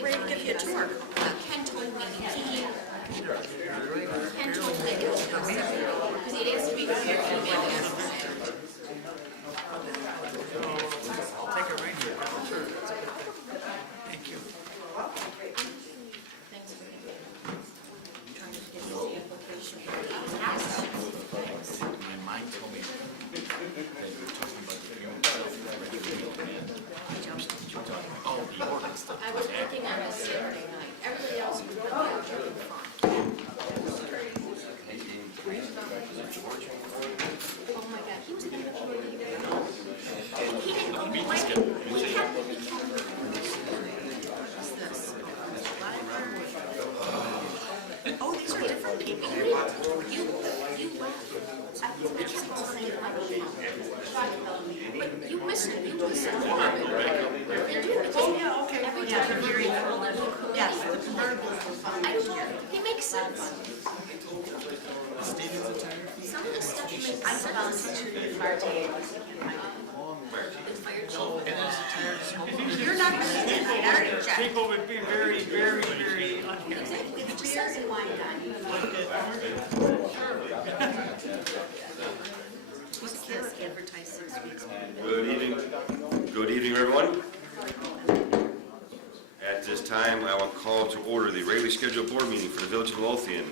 we're ready to give you a tour. Ken told me Ken told me because it has to be very Take a rain here. Thank you. Thanks for My mind told me that you were talking about the human you're talking about, oh, the organ stuff. I was working on this Saturday night. Everybody else was really fun. Oh my God, he was going to be he didn't go away. We kept what's this? Library. Oh, these are different people. You left. I kept on saying library. But you missed it. You missed it. Oh, yeah, okay. Every Yeah. time you're in Yes, the convertibles were fun. I don't know. It makes sense. Stevens attire? Some of the stuff makes sense. I volunteered in fire team. You're not going to see that. I already checked. People would be very, very, very unhappy. Exactly. It's beers and wine time. These kids advertise 6 weeks. Good evening, everyone. At this time, I will call to order the regularly scheduled board meeting for the Village of Midlothian,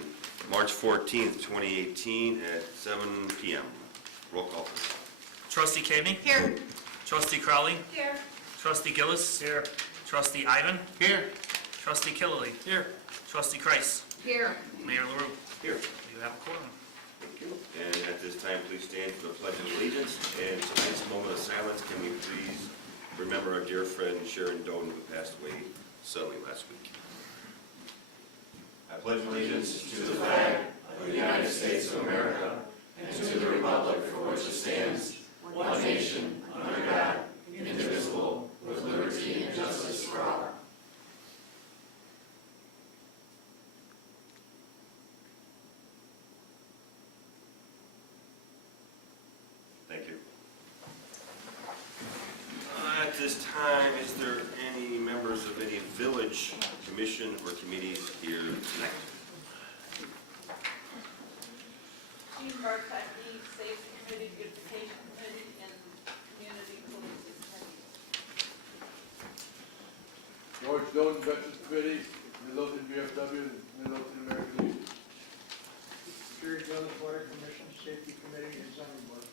March 14th, 2018 at 7 p.m. Roll call. Trustee Kavney? Here. Trustee Crowley? Here. Trustee Gillis? Here. Trustee Ivan? Here. Trustee Killeley? Here. Trustee Kreis? Here. Mayor LaRue? Here. You have a quorum. Thank you. And at this time, please stand for the Pledge of Allegiance. And tonight's moment of silence, can we please remember our dear friend Sharon Doden, who passed away suddenly last week. I pledge allegiance to the flag of the United States of America and to the republic for which it stands, one nation, under God, indivisible, with liberty and justice for all. Thank you. At this time, is there any members of any village commission or committees here tonight? Chief Bartecki, Safety Committee, Beautification Committee, and Community Policing Committee. George Doden, Veterans Committee, Midlothian VFW, and Midlothian American Legion. Superior Village Water Commission, Safety Committee, and Zoning Board.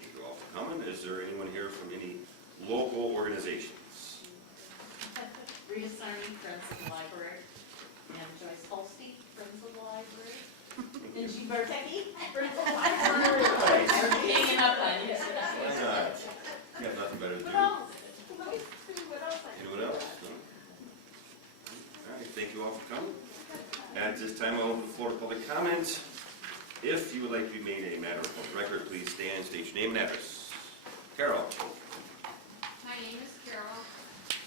Thank you all for coming. Is there anyone here from any local organizations? Rita Sarni, Friends of the Library, and Joyce Holstein, Friends of the Library, and Chief Bartecki, Friends of the Library. Hanging up on you. Why not? You have nothing better to do. What else? Let me see what else I can. Anyone else? No? All right, thank you all for coming. At this time, I'll open the floor to public comment. If you would like to be made a matter of public record, please stand, state your name and address. Carol. My name is Carol.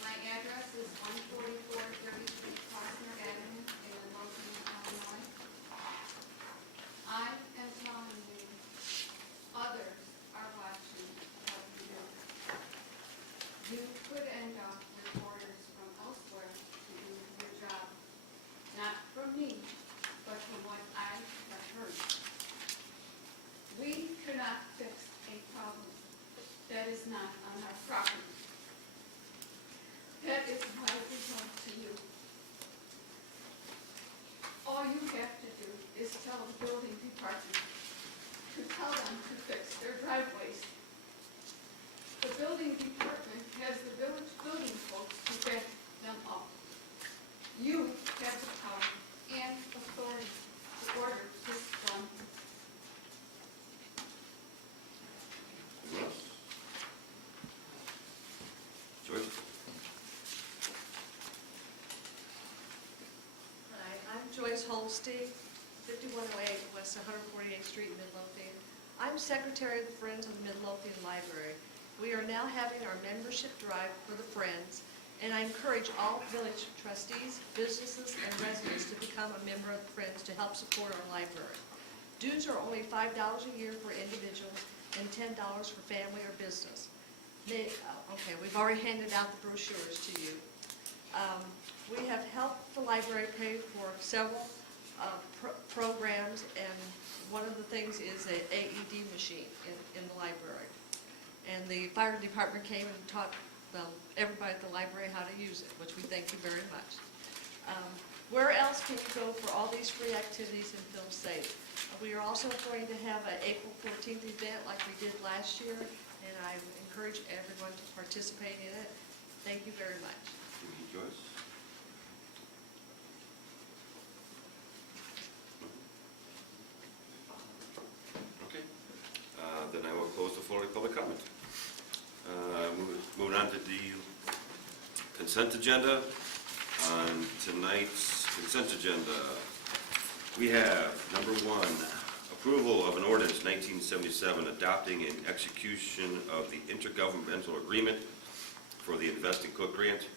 My address is 144 33 Costner Avenue in Midlothian, Illinois. I am telling you, others are watching what you do. You could end up with orders from elsewhere to do your job. Not from me, but from what I have heard. We cannot fix a problem that is not on our property. That is why we come to you. All you have to do is tell the building department to tell them to fix their driveways. The building department has the village building folks to back them up. You have the power and authority to order this done. Joyce? Hi, I'm Joyce Holstein, 5108 West 148th Street, Midlothian. I'm Secretary of the Friends of the Midlothian Library. We are now having our membership drive for the Friends, and I encourage all village trustees, businesses, and residents to become a member of the Friends to help support our library. Dues are only $5 a year for individuals and $10 for family or business. Okay, we've already handed out the brochures to you. We have helped the library pay for several programs, and one of the things is an AED machine in the library. And the fire department came and taught everybody at the library how to use it, which we thank you very much. Where else can you go for all these free activities and feel safe? We are also going to have an April 14th event like we did last year, and I encourage everyone to participate in it. Thank you very much. Thank you, Joyce. Okay. Then I will close the floor to public comment. Moving on to the consent agenda. On tonight's consent agenda, we have number 1, approval of an ordinance 1977 adopting an execution of the intergovernmental agreement for the Invest in Cook grant.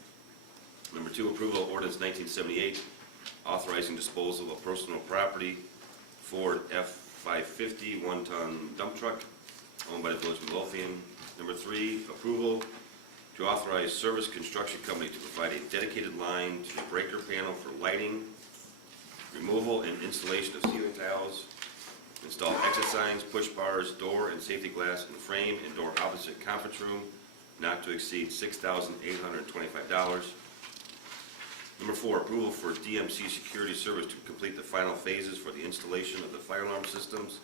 Number 2, approval of ordinance 1978 authorizing disposal of personal property, Ford F-550 one-ton dump truck owned by the Village of Midlothian. Number 3, approval to authorize Service Construction Company to provide a dedicated line to the breaker panel for lighting, removal and installation of ceiling tiles, install exit signs, push bars, door and safety glass in frame and door opposite conference room, not to exceed $6,825. Number 4, approval for DMC Security Service to complete the final phases for the installation of the fire alarm systems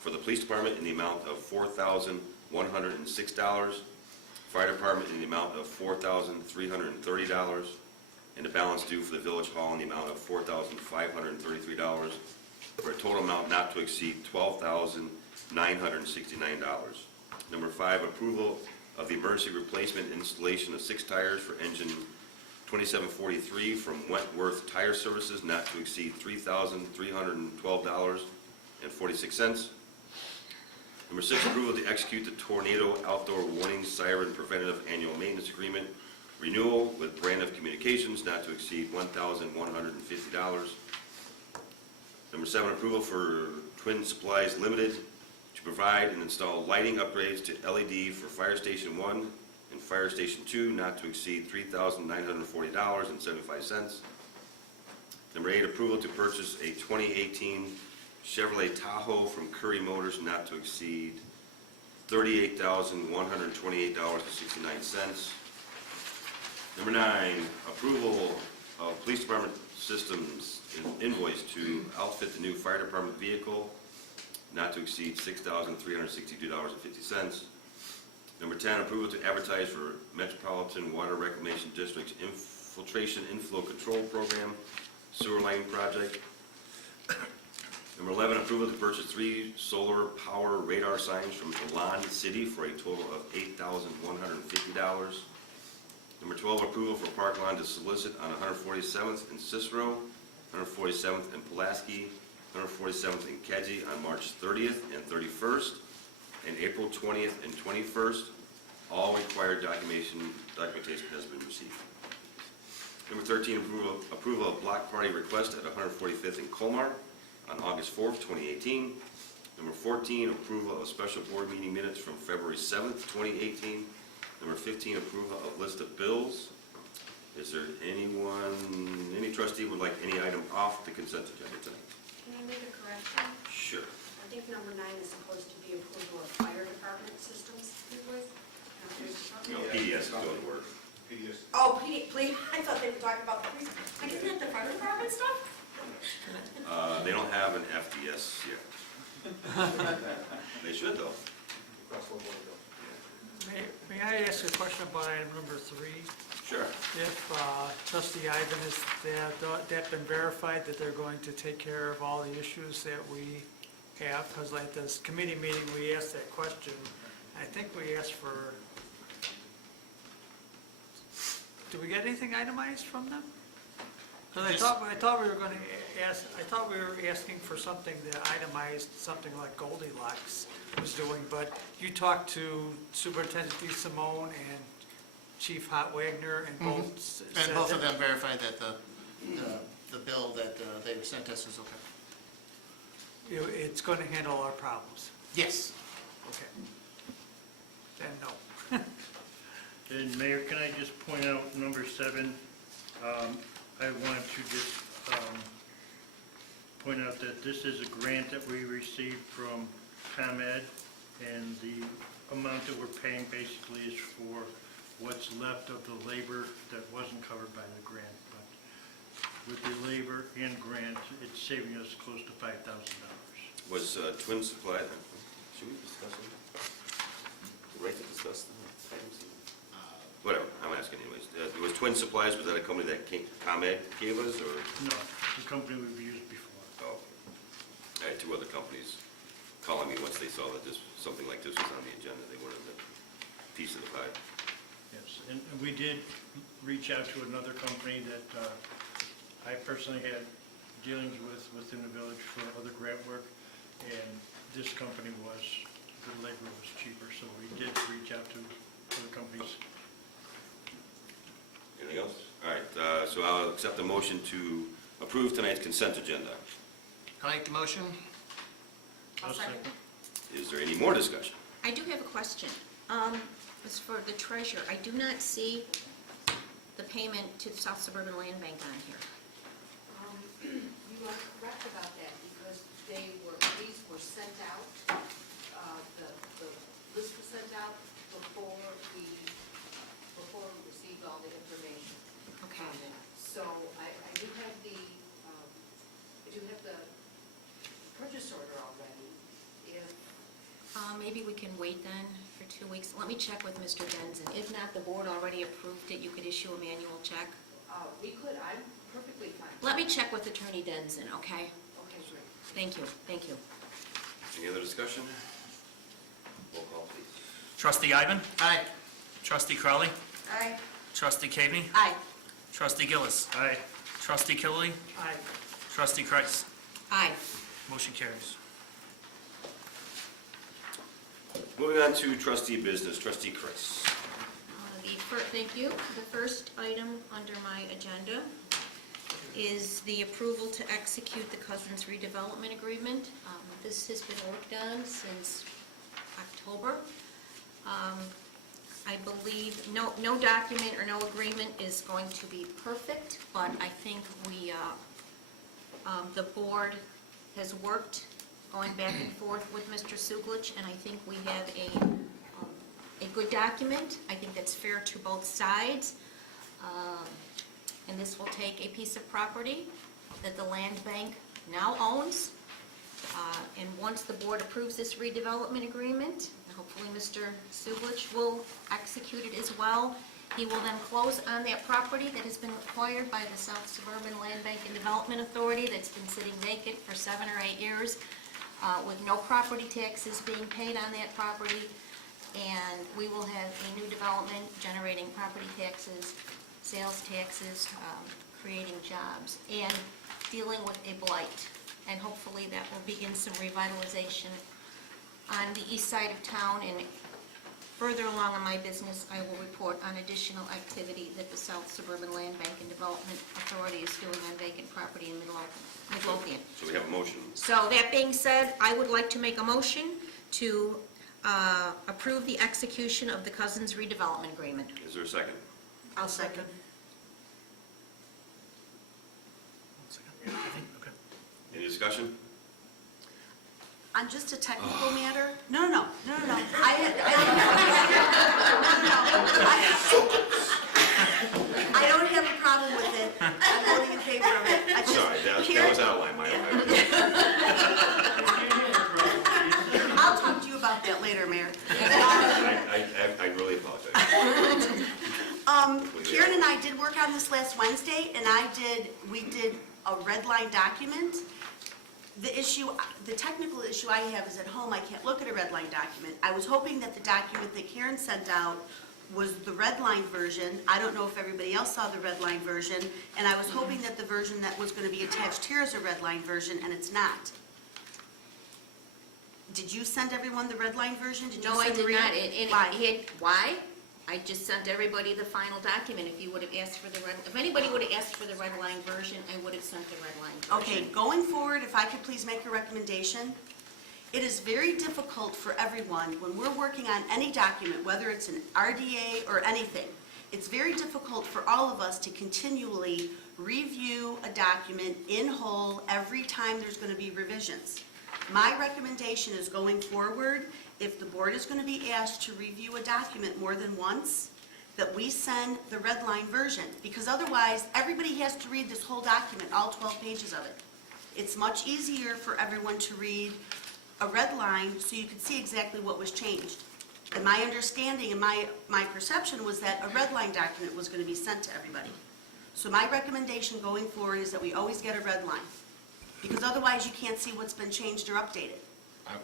for the police department in the amount of $4,106, fire department in the amount of $4,330, and the balance due for the village hall in the amount of $4,533, for a total amount not to exceed $12,969. Number 5, approval of the emergency replacement installation of 6 tires for engine 2743 from Wentworth Tire Services not to exceed $3,312.46. Number 6, approval to execute the tornado outdoor warning siren preventative annual maintenance agreement renewal with Brand Communications not to exceed $1,150. Number 7, approval for Twin Supplies Limited to provide and install lighting upgrades to LED for Fire Station 1 and Fire Station 2 not to exceed $3,940.75. Number 8, approval to purchase a 2018 Chevrolet Tahoe from Curry Motors not to exceed $38,128.69. Number 9, approval of Police Department Systems invoice to outfit the new fire department vehicle not to exceed $6,362.50. Number 10, approval to advertise for Metropolitan Water Reclamation District's infiltration inflow control program sewer line project. Number 11, approval to purchase 3 solar power radar signs from Elon City for a total of $8,150. Number 12, approval for Park Lawn to solicit on 147th and Cicero, 147th and Pulaski, 147th and Kedzie on March 30th and 31st, and April 20th and 21st. All required documentation has been received. Number 13, approval of block party request at 145th and Colmar on August 4th, 2018. Number 14, approval of special board meeting minutes from February 7th, 2018. Number 15, approval of list of bills. Is there any trustee would like any item off the consent agenda tonight? Can I make a correction? Sure. I think number 9 is supposed to be approval of fire department systems. No, PDS is going to work. Oh, please, I thought they were talking about the police. Like, isn't that the fire department stuff? They don't have an FDS yet. They should though. May I ask a question about item number 3? Sure. If trustee Ivan, has that been verified that they're going to take care of all the issues that we have? Because like this committee meeting, we asked that question. I think we asked for, did we get anything itemized from them? Because I thought we were going to ask, I thought we were asking for something that itemized, something like Goldilocks was doing, but you talked to Superintendent DeSimone and Chief Hot Wagner, and both said And both of that them verified that the bill that they sent us is okay. it's going to handle our problems. Yes. Okay. Then no. And Mayor, can I just point out number 7, I want to just point out that this is a grant that we received from ComEd, and the amount that we're paying basically is for what's left of the labor that wasn't covered by the grant. But with the labor and grant, it's saving us close to $5,000. Was Twin Supply, should we discuss it? Right to discuss them? Whatever, I'm asking anyways. Was Twin Supplies, was that a company that ComEd gave us, or? No, the company we've used before. Oh, I had two other companies calling me once they saw that something like this was on the agenda. They wanted a piece of the pie. Yes, and we did reach out to another company that I personally had dealings with within the village for other grant work, and this company the labor was cheaper, so we did reach out to other companies. Anything else? All right, so I'll accept the motion to approve tonight's consent agenda. I make the motion. I'll second. Is there any more discussion? I do have a question. As for the treasurer, I do not see the payment to the South Suburban Land Bank on here. You are correct about that, because these were sent out, the list was sent out before we received all the information. Okay. So I do have the purchase order already. If Maybe we can wait then for 2 weeks. Let me check with Mr. Benson. If not, the board already approved it, you could issue a manual check. we could, I'm perfectly fine. Let me check with Attorney Denson, okay? Okay, great. Thank you, thank you. Any other discussion? Roll call, please. Trustee Ivan? Aye. Trustee Crowley? Aye. Trustee Cagney? Aye. Trustee Gillis? Aye. Trustee Killily? Aye. Trustee Kreis? Aye. Motion carries. Moving on to trustee business, trustee Chris. Thank you. The first item under my agenda is the approval to execute the Cousins redevelopment agreement. This has been worked on since October. I believe no document or no agreement is going to be perfect, but I think the board has worked going back and forth with Mr. Suglich, and I think we have a good document. I think that's fair to both sides. And this will take a piece of property that the land bank now owns. And once the board approves this redevelopment agreement, hopefully Mr. Suglich will execute it as well. He will then close on that property that has been acquired by the South Suburban Land Bank and Development Authority that's been sitting vacant for 7 or 8 years, with no property taxes being paid on that property. And we will have a new development generating property taxes, sales taxes, creating jobs, and dealing with a blight. And hopefully that will begin some revitalization on the east side of town. And further along in my business, I will report on additional activity that the South Suburban Land Bank and Development Authority is doing on vacant property in Midlothian. So we have a motion. So that being said, I would like to make a motion to approve the execution of the Cousins redevelopment agreement. Is there a second? I'll second. Okay. Any discussion? On just a technical matter? No. I don't have a problem with it. I'm voting in favor of it. I just- Sorry, that was out of line, Maya. I'll talk to you about that later, Mayor. I really apologize. Karen and I did work on this last Wednesday, and we did a red line document. The technical issue I have is at home, I can't look at a red line document. I was hoping that the document that Karen sent out was the red line version. I don't know if everybody else saw the red line version, and I was hoping that the version that was going to be attached here is a red line version, and it's not. Did you send everyone the red line version? Did you No, I send did Maria? not. Why? Why? I just sent everybody the final document. If you would have asked for if anybody would have asked for the red line version, I would have sent the red line version. Okay, going forward, if I could please make a recommendation. It is very difficult for everyone when we're working on any document, whether it's an RDA or anything, it's very difficult for all of us to continually review a document in whole every time there's going to be revisions. My recommendation is going forward, if the board is going to be asked to review a document more than once, that we send the red line version, because otherwise, everybody has to read this whole document, all 12 pages of it. It's much easier for everyone to read a red line so you can see exactly what was changed. And my understanding and my perception was that a red line document was going to be sent to everybody. So my recommendation going forward is that we always get a red line, because otherwise you can't see what's been changed or updated. I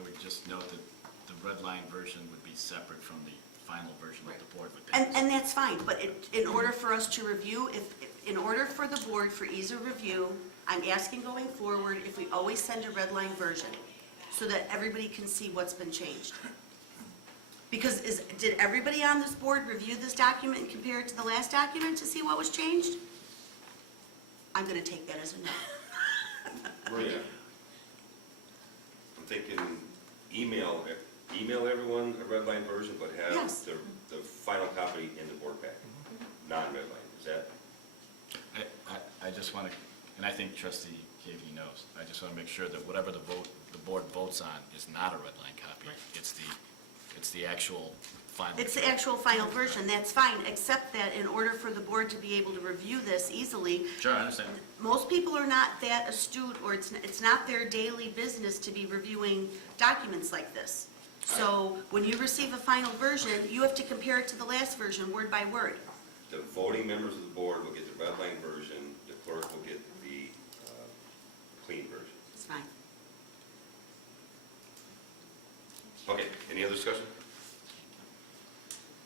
would just note that the red line version would be separate from the final version that the board would do. And that's fine, but in order for us to review, in order for the board, for ease of review, I'm asking going forward if we always send a red line version, so that everybody can see what's been changed. Because did everybody on this board review this document and compare it to the last document to see what was changed? I'm going to take that as a no. Maria? I'm thinking email everyone a red line version, but have Yes. the final copy in the board packet, non-red line. Is that? I just want to, and I think trustee Kavey knows, I just want to make sure that whatever the board votes on is not a red line copy. It's the actual final. It's the actual final version, that's fine, except that in order for the board to be able to review this easily, Sure, I understand. most people are not that astute, or it's not their daily business to be reviewing documents like this. So when you receive a final version, you have to compare it to the last version, word by word. The voting members of the board will get the red line version, the clerk will get the clean version. It's fine. Okay, any other discussion?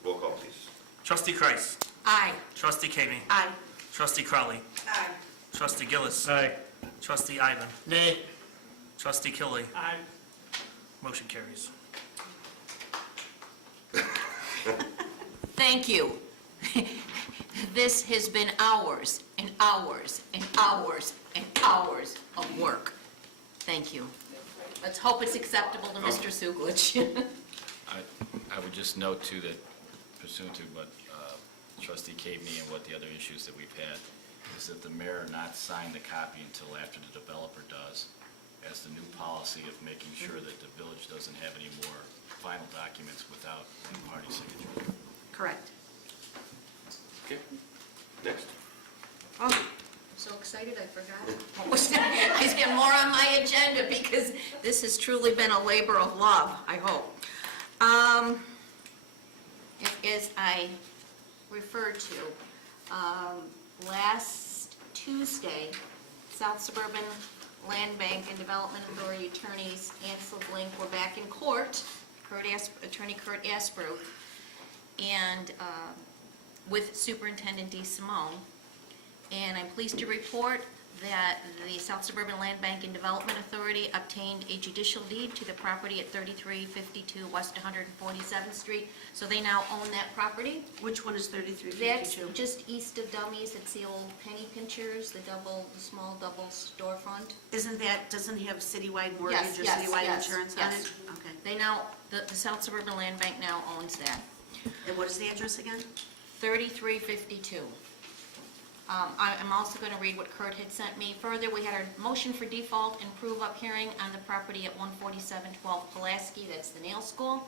Roll call, please. Trustee Kreis. Aye. Trustee Kami. Aye. Trustee Crowley. Aye. Trustee Gillis. Aye. Trustee Ivan. Nay. Trustee Killy. Aye. Motion carries. Thank you. This has been hours and hours and hours and hours of work. Thank you. Let's hope it's acceptable to Mr. Suglich. I would just note too that pursuant to what trustee Kavey and what the other issues that we've had, is that the mayor not sign the copy until after the developer does, as the new policy of making sure that the village doesn't have any more final documents without a party signature. Correct. Okay, next. Oh, I'm so excited I forgot. I have more on my agenda because this has truly been a labor of love, I hope. As I referred to, last Tuesday, South Suburban Land Bank and Development Authority attorneys Ansel Blink were back in court, Attorney Kurt Asbrook, and with Superintendent D. Simone. And I'm pleased to report that the South Suburban Land Bank and Development Authority obtained a judicial deed to the property at 3352 West 147th Street. So they now own that property. Which one is That's 3352? just east of Dummies. It's the old penny pinchers, the small double storefront. Doesn't have citywide mortgage Yes, or yes, citywide yes, insurance on yes. it? Okay. They now, the South Suburban Land Bank now owns that. And what is the address again? 3352. I'm also going to read what Kurt had sent me. Further, we had our motion for default and prove-up hearing on the property at 14712 Pulaski, that's the nail school.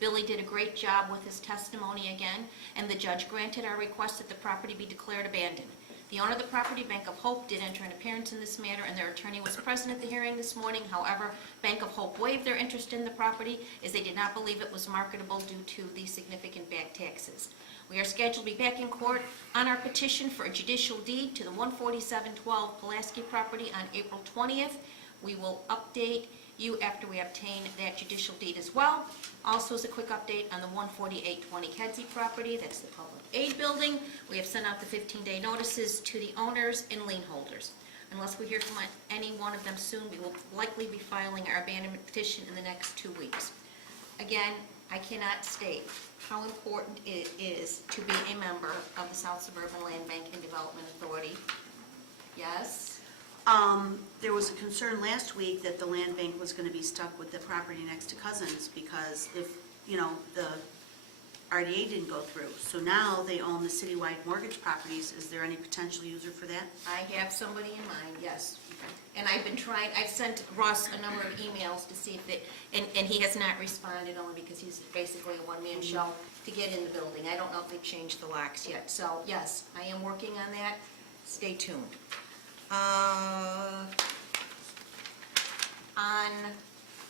Billy did a great job with his testimony again, and the judge granted our request that the property be declared abandoned. The owner of the property, Bank of Hope, did enter an appearance in this matter, and their attorney was present at the hearing this morning. However, Bank of Hope waived their interest in the property as they did not believe it was marketable due to the significant back taxes. We are scheduled to be back in court on our petition for a judicial deed to the 14712 Pulaski property on April 20th. We will update you after we obtain that judicial deed as well. Also, as a quick update on the 14820 Kedzie property, that's the public aid building. We have sent out the 15-day notices to the owners and lien holders. Unless we hear from any one of them soon, we will likely be filing our abandonment petition in the next 2 weeks. Again, I cannot state how important it is to be a member of the South Suburban Land Bank and Development Authority. Yes? There was a concern last week that the land bank was going to be stuck with the property next to Cousins, because if, the RDA didn't go through. So now they own the citywide mortgage properties. Is there any potential user for that? I have somebody in mind, yes. And I've been trying, I've sent Ross a number of emails to see if it, and he has not responded, only because he's basically a one-man show to get in the building. I don't know if they've changed the locks yet. So, yes, I am working on that. Stay tuned. On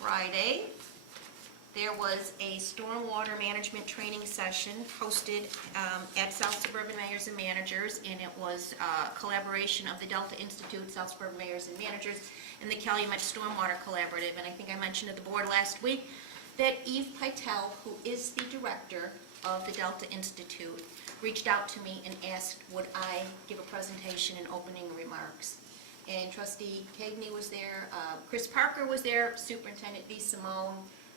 Friday, there was a stormwater management training session hosted at South Suburban Mayors and Managers, and it was a collaboration of the Delta Institute, South Suburban Mayors and Managers, and the Calumet Stormwater Collaborative. And I think I mentioned to the board last week that Eve Pytel, who is the director of the Delta Institute, reached out to me and asked would I give a presentation and opening remarks. And Trustee Cagney was there, Chris Parker was there, Superintendent V. Simone.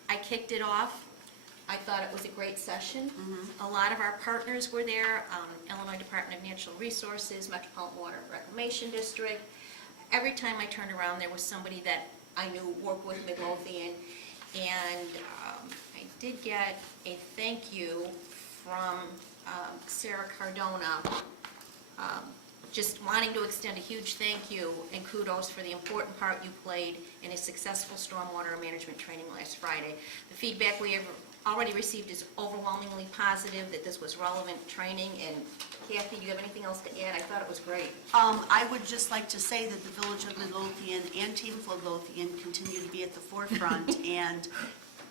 I kicked it off. I thought it was a great session. A lot of our partners were there, Illinois Department of Natural Resources, Metropolitan Water Reclamation District. Every time I turned around, there was somebody that I knew worked with Midlothian. And I did get a thank you from Sarah Cardona, just wanting to extend a huge thank you and kudos for the important part you played in a successful stormwater management training last Friday. The feedback we have already received is overwhelmingly positive, that this was relevant training. And Kathy, do you have anything else to add? I thought it was great. I would just like to say that the Village of Midlothian and Team Midlothian continue to be at the forefront, and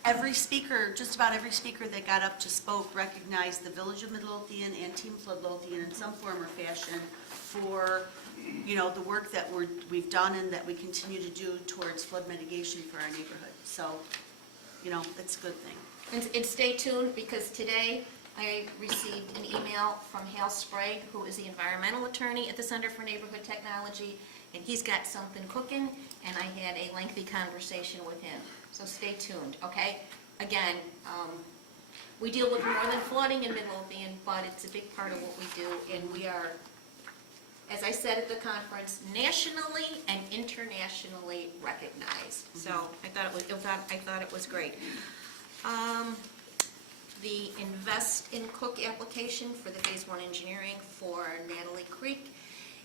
every speaker, just about every speaker that got up to spoke recognized the Village of Midlothian and Team Midlothian in some form or fashion for, you know, the work that we've done and that we continue to do towards flood mitigation for our neighborhood. So, you know, that's a good thing. And stay tuned, because today I received an email from Hal Sprague, who is the environmental attorney at the Center for Neighborhood Technology, and he's got something cooking, and I had a lengthy conversation with him. So stay tuned, okay? Again, we deal with more than flooding in Midlothian, but it's a big part of what we do, and we are, as I said at the conference, nationally and internationally recognized. So I thought it was great. The Invest in Cook application for the Phase 1 engineering for Natalie Creek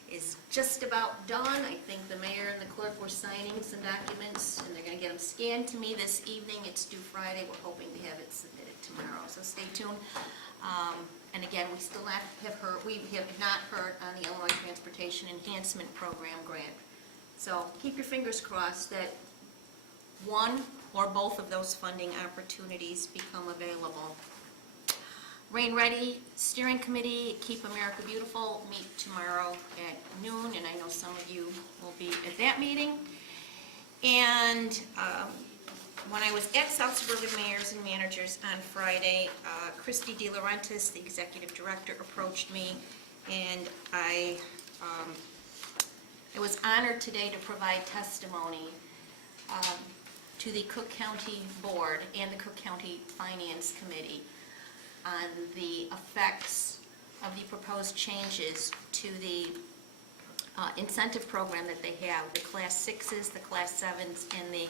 is just about done. I think the mayor and the clerk were signing some documents, and they're going to get them scanned to me this evening. It's due Friday. We're hoping to have it submitted tomorrow, so stay tuned. And again, we still we have not heard on the Illinois Transportation Enhancement Program grant. So keep your fingers crossed that one or both of those funding opportunities become available. Rain Ready Steering Committee, Keep America Beautiful, meet tomorrow at noon, and I know some of you will be at that meeting. And when I was at South Suburban Mayors and Managers on Friday, Christy DeLaurentis, the executive director, approached me, and I was honored today to provide testimony to the Cook County Board and the Cook County Finance Committee on the effects of the proposed changes to the incentive program that they have, the Class 6s, the Class 7s, and the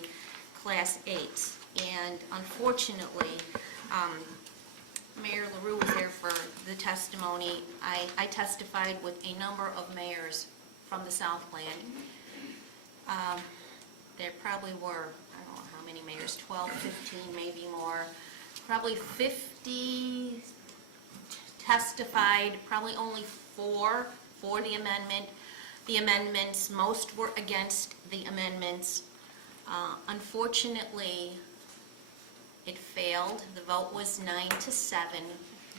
Class 8s. And unfortunately, Mayor LaRue was there for the testimony. I testified with a number of mayors from the Southland. There probably were, I don't know how many mayors, 12, 15, maybe more. Probably 50 testified, probably only 4 for the amendment. The amendments, most were against the amendments. Unfortunately, it failed. The vote was 9-7.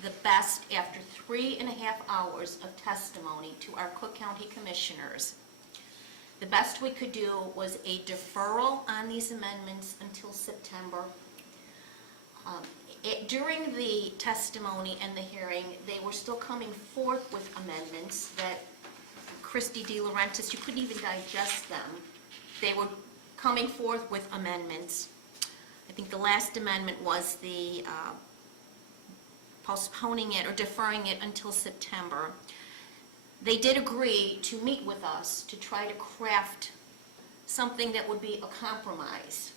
The best, after 3.5 hours of testimony to our Cook County commissioners, the best we could do was a deferral on these amendments until September. During the testimony and the hearing, they were still coming forth with amendments that Christy DeLaurentis, you couldn't even digest them. They were coming forth with amendments. I think the last amendment was the postponing it or deferring it until September. They did agree to meet with us to try to craft something that would be a compromise.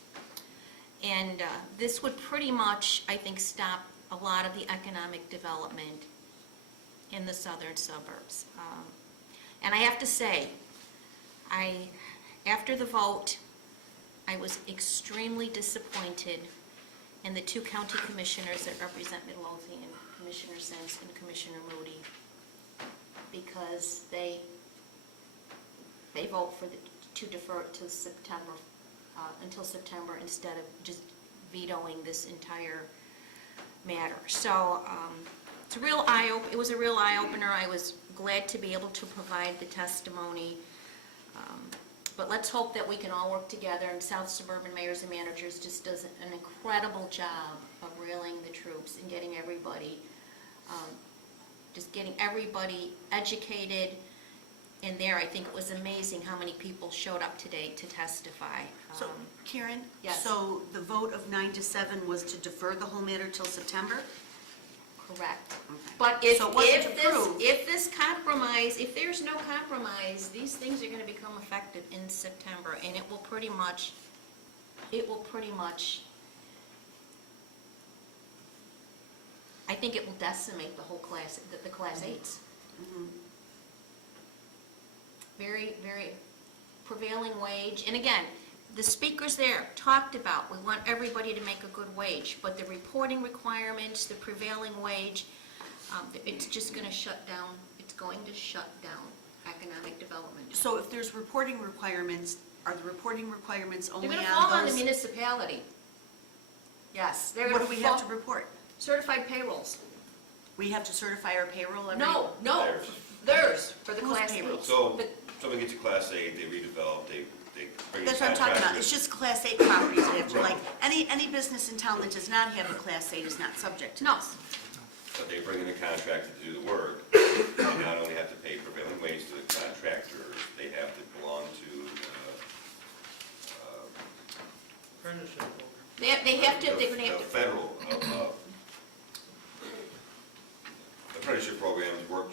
And this would pretty much, I think, stop a lot of the economic development in the southern suburbs. And I have to say, after the vote, I was extremely disappointed in the two county commissioners that represent Midlothian, Commissioner Sense and Commissioner Moody, because they vote to defer it to September, until September, instead of just vetoing this entire matter. So it was a real eye-opener. I was glad to be able to provide the testimony. But let's hope that we can all work together, and South Suburban Mayors and Managers just does an incredible job of rallying the troops and getting everybody, educated in there. I think it was amazing how many people showed up today to testify. So Karen? Yes. So the vote of 9-7 was to defer the whole matter till September? Correct. Okay. But So it wasn't approved. if there's no compromise, these things are gonna become effective in September, and it will pretty much, I think it will decimate the whole class, the Class 8s. Mhm. Very, very prevailing wage, and again, the speakers there talked about, we want everybody to make a good wage, but the reporting requirements, the prevailing wage, it's just gonna shut down, it's going to shut down economic development. So if there's reporting requirements, are the reporting requirements only They're on gonna fall on the those? municipality. Yes, they're What gonna do we have to fall, report? certified payrolls. We have to certify our payroll every? No, Theirs. theirs, for the Whose Class payroll? 8. So, someone gets a Class A, they redevelop, they bring in That's what I'm talking about, contractors. it's just Class 8 properties that have to, like, any business in town that does not have a Class 8 is not subject to No. this. But they bring in a contractor to do the work. They not only have to pay prevailing wage to the contractors, they have to belong to, Apprenticeship program. They have to, they're gonna have the to, federal, apprenticeship programs, work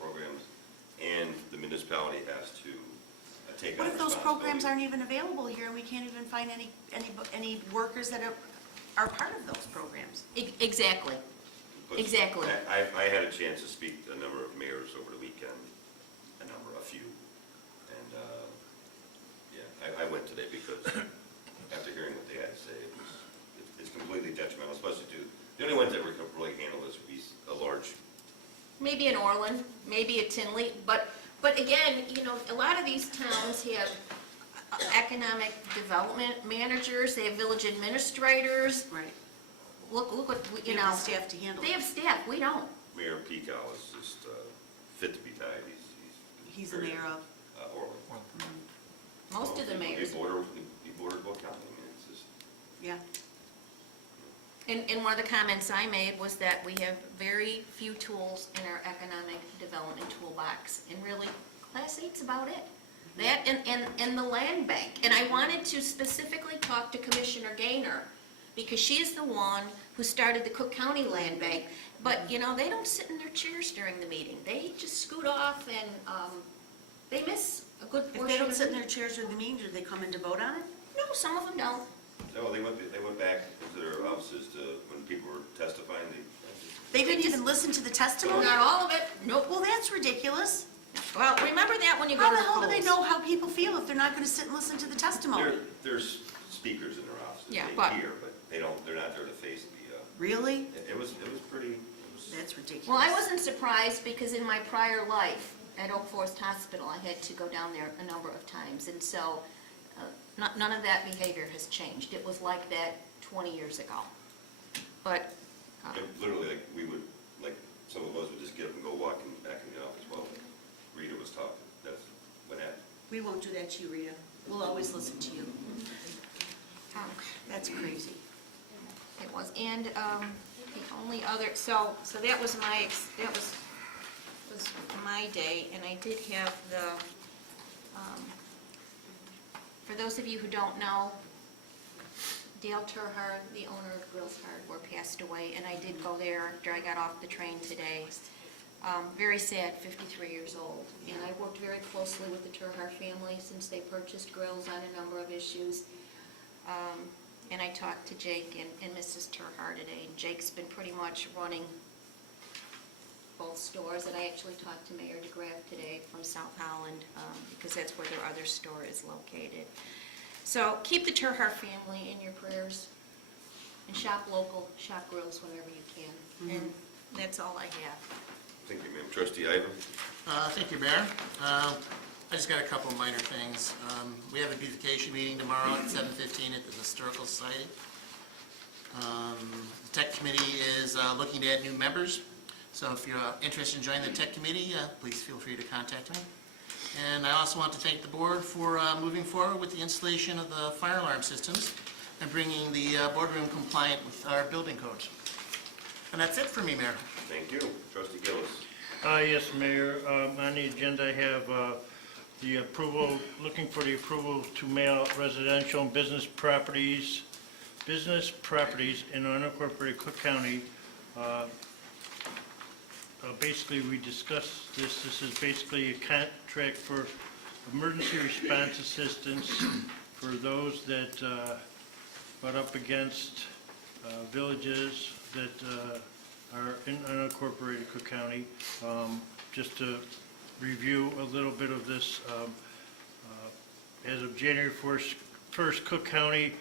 programs, and the municipality has to take on What if those programs responsibility. aren't even available here and we can't even find any workers that are part of those programs? exactly. But Exactly. I had a chance to speak to a number of mayors over the weekend, a few. And, yeah, I went today because after hearing what they had to say, it's completely detrimental, especially to, the only ones that were gonna really handle this would be a large, Maybe in Orland, maybe at Tinley, but again, a lot of these towns have economic development managers, they have village administrators. Right. Look what, They have the staff to handle They it. have staff, we don't. Mayor Pico is just fit to be tied. He's the mayor of, Orland. Most of the mayors. He bordered Will County, I mean, it's just, yeah. And one of the comments I made was that we have very few tools in our economic development toolbox, and really, Class 8's about it. That and the land bank. And I wanted to specifically talk to Commissioner Gaynor, because she is the one who started the Cook County Land Bank. But, they don't sit in their chairs during the meeting. They just scoot off, and they miss a good portion If they don't of sit in the- their chairs during the meeting, do they come in to vote on it? No, some of them don't. no, they went back into their offices when people were testifying, They didn't even listen to the testimony? Not all of it, nope. Well, that's ridiculous. Well, remember that when you go How to the the hell do they polls. know how people feel if they're not gonna sit and listen to the testimony? there's speakers in their offices, Yeah, they but- hear, but they're not there to face the, Really? it was pretty, That's ridiculous. Well, I wasn't surprised because in my prior life at Oak Forest Hospital, I had to go down there a number of times. And so none of that behavior has changed. It was like that 20 years ago. But, literally, like, some of us would just get up and go walking back in the office while Rita was talking, that's what happened. We won't do that to you, Rita. We'll always listen to you. That's crazy. it was, and the only other, so that was was my day, and I did have for those of you who don't know, Dale Turhard, the owner of Grills Hardware, passed away, and I did go there after I got off the train today. Very sad, 53 years old, and I worked very closely with the Turhard family since they purchased grills on a number of issues. And I talked to Jake and Mrs. Turhar today, and Jake's been pretty much running both stores, and I actually talked to Mayor DeGraff today from South Holland, because that's where their other store is located. So keep the Turhar family in your prayers, and shop local, shop grills whenever you can. And that's all I have. Thank you, ma'am. Trustee Ivan? Thank you, Mayor. I just got a couple of minor things. We have a beautification meeting tomorrow at 7:15 at the Historical Society. The Tech Committee is looking to add new members, so if you're interested in joining the Tech Committee, please feel free to contact me. And I also want to thank the board for moving forward with the installation of the fire alarm systems and bringing the boardroom compliant with our building codes. And that's it for me, Mayor. Thank you. Trustee Gillis? Yes, Mayor. On the agenda, I have the approval, looking for the approval to mail out residential and business properties in unincorporated Cook County. Basically, we discussed this. This is basically a contract for emergency response assistance for those that butt up against villages that are in unincorporated Cook County. Just to review a little bit of this, as of January 1st, Cook County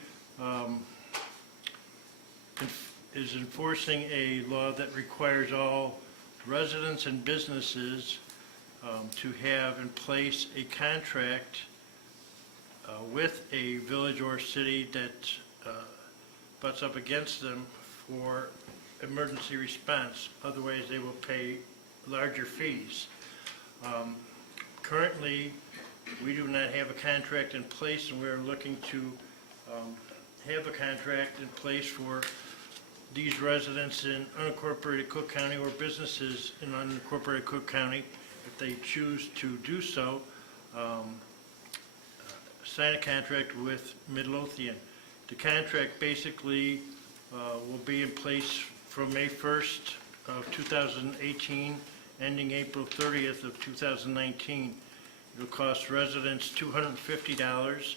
is enforcing a law that requires all residents and businesses to have in place a contract with a village or city that butts up against them for emergency response. Otherwise, they will pay larger fees. Currently, we do not have a contract in place, and we're looking to have a contract in place for these residents in unincorporated Cook County or businesses in unincorporated Cook County, if they choose to do so, sign a contract with Midlothian. The contract basically will be in place from May 1st of 2018, ending April 30th of 2019. It'll cost residents $250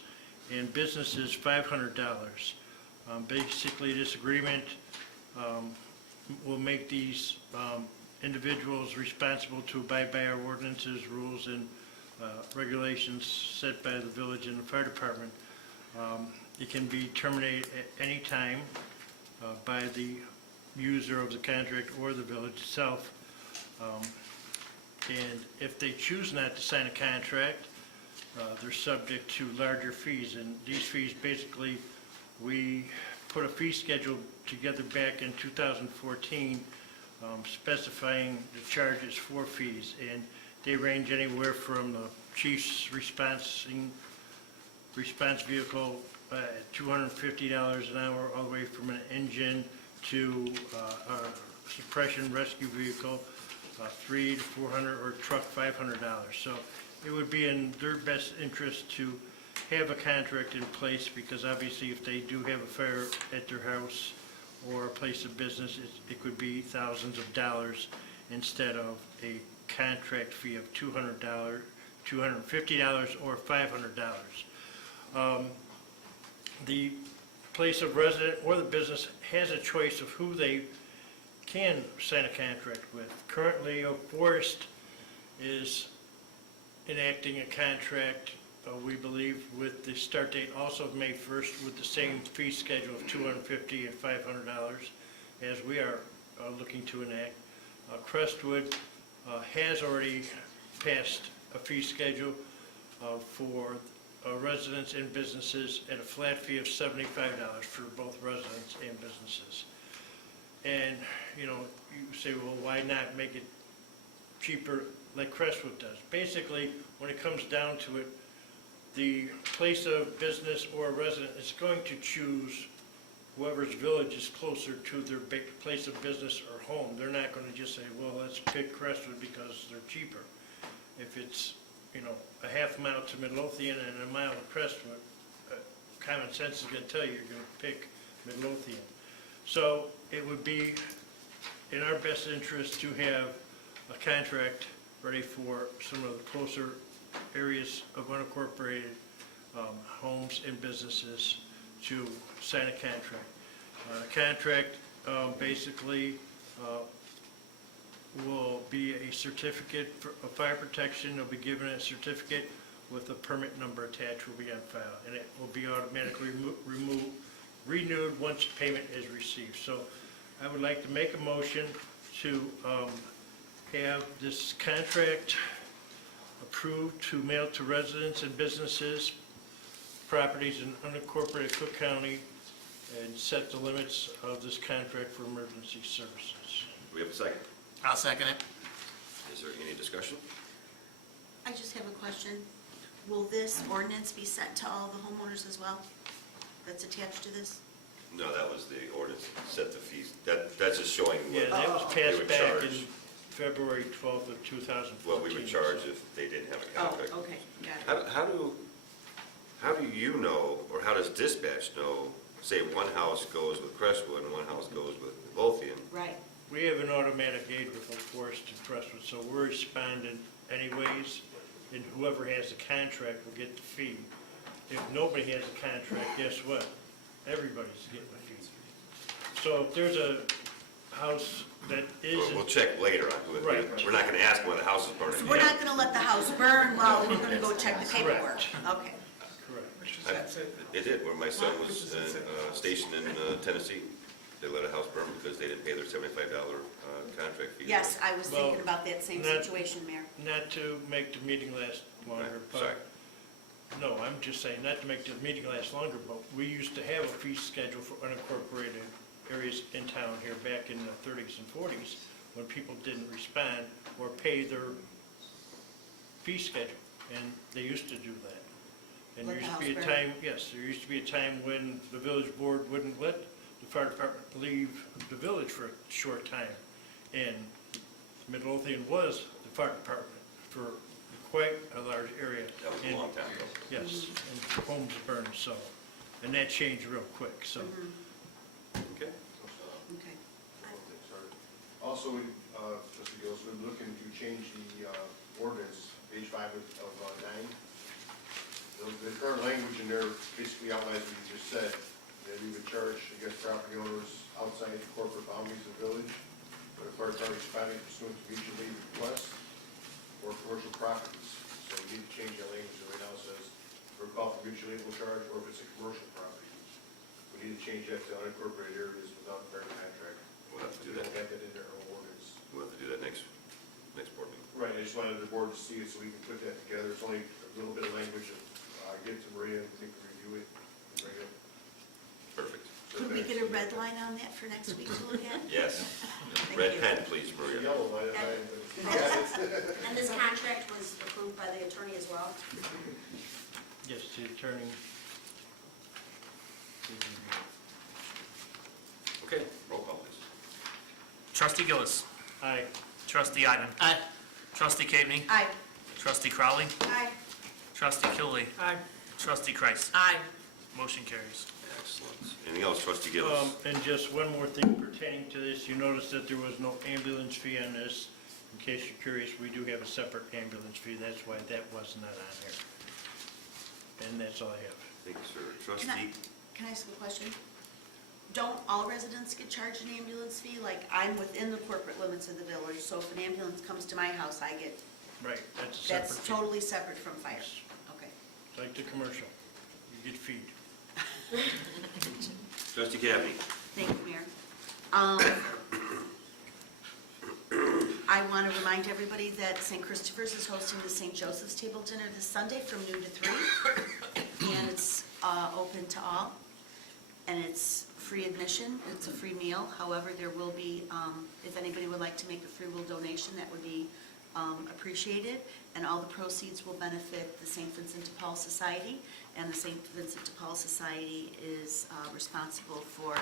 and businesses $500. Basically, this agreement will make these individuals responsible to abide by our ordinances, rules, and regulations set by the village and the fire department. It can be terminated at any time by the user of the contract or the village itself. And if they choose not to sign a contract, they're subject to larger fees. And these fees, basically, we put a fee schedule together back in 2014 specifying the charges for fees. And they range anywhere from the chief's response vehicle at $250 an hour, all the way from an engine to a suppression rescue vehicle, $300 to $400, or truck $500. So it would be in their best interest to have a contract in place, because obviously if they do have a fire at their house or a place of business, it could be thousands of dollars instead of a contract fee of $200, $250, or $500. The place of resident or the business has a choice of who they can sign a contract with. Currently, Oak Forest is enacting a contract, we believe, with the start date also of May 1st, with the same fee schedule of $250 and $500 as we are looking to enact. Crestwood has already passed a fee schedule for residents and businesses at a flat fee of $75 for both residents and businesses. And, you know, you say, well, why not make it cheaper like Crestwood does? Basically, when it comes down to it, the place of business or resident is going to choose whoever's village is closer to their place of business or home. They're not going to just say, well, let's pick Crestwood because they're cheaper. If it's, you know, a half mile to Midlothian and a mile to Crestwood, common sense is going to tell you you're going to pick Midlothian. So it would be in our best interest to have a contract ready for some of the closer areas of unincorporated homes and businesses to sign a contract. Contract basically will be a certificate of fire protection. They'll be given a certificate with a permit number attached will be on file, and it will be automatically renewed once payment is received. So I would like to make a motion to have this contract approved to mail to residents and businesses, properties in unincorporated Cook County, and set the limits of this contract for emergency services. Do we have a second? I'll second it. Is there any discussion? I just have a question. Will this ordinance be sent to all the homeowners as well? That's attached to this? No, that was the ordinance, set the fees. That's just showing Yeah, what that was they passed would back charge, in February 12th of 2014. what we would charge if they didn't have a Oh, contract. okay, got it. How do you know, or how does dispatch know, say one house goes with Crestwood and one house goes with Midlothian? Right. We have an automatic aid with Forest and Crestwood, so we're responding anyways, and whoever has the contract will get the fee. If nobody has a contract, guess what? Everybody's getting a fee. So if there's a house that We'll isn't, check later on who it Right. is. We're not gonna ask when the house is burning. So we're not gonna let the house burn while we're gonna go check the paperwork? Correct. Okay. correct. It did, where my son was stationed in Tennessee. They let a house burn because they didn't pay their $75 contract fee. Yes, I was thinking Well, about that same not- situation, Mayor. Not to make the meeting last longer, Right, sorry. but, no, I'm just saying, not to make the meeting last longer, but we used to have a fee schedule for unincorporated areas in town here back in the 30s and 40s, when people didn't respond or pay their fee schedule, and they used to do that. And there Let the used to be a house burn. time, yes, there used to be a time when the village board wouldn't let the fire department leave the village for a short time. And Midlothian was the fire department for quite a large area. That was a And- long time ago. Yes, and homes burned, so, and that changed real quick, so. Okay. Okay. Also, Trustee Gillis, we're looking to change the ordinance, page 5 of 9. The current language in there basically outlines what you just said, that we would charge against property owners outside the corporate boundaries of the village, but if our target responding pursuant to mutual aid requests or commercial properties. So we need to change that language, that right now it says, for a call for mutual aid will charge, or if it's a commercial property. We need to change that to unincorporated areas without fair contract. We'll have to do We that. don't have that in our own ordinance. We'll have to do that next board meeting. Right, I just wanted the board to see it so we can put that together. It's only a little bit of language, get it to Maria, and think review it, and bring it. Perfect. Could we get a red line on that for next week to look at? Yes. Thank Red you. pen, please, Maria. Yellow, And this contract was approved by the attorney as well? Yes, the attorney. Okay, roll call, please. Trustee Gillis. Aye. Trustee Ivan. Aye. Trustee Caveney. Aye. Trustee Crowley. Aye. Trustee Killy. Aye. Trustee Kreis. Aye. Motion carries. Excellent. Anything else, Trustee Gillis? And just one more thing pertaining to this, you notice that there was no ambulance fee on this. In case you're curious, we do have a separate ambulance fee, that's why that was not on there. And that's all I have. Thank you, sir. Can I, Trustee, can I ask a question? Don't all residents get charged an ambulance fee? Like, I'm within the corporate limits of the village, so if an ambulance comes to my house, I get, Right, that's a separate that's fee. totally separate from fire? Yes. Okay. It's like the commercial, you get feed. Trustee Cavaney. Thank you, Mayor. I want to remind everybody that St. Christopher's is hosting the St. Joseph's Table Dinner this Sunday from noon to 3. And it's open to all. And it's free admission, it's a free meal. However, there will be, if anybody would like to make a free will donation, that would be appreciated. And all the proceeds will benefit the St. Vincent de Paul Society. And the St. Vincent de Paul Society is responsible for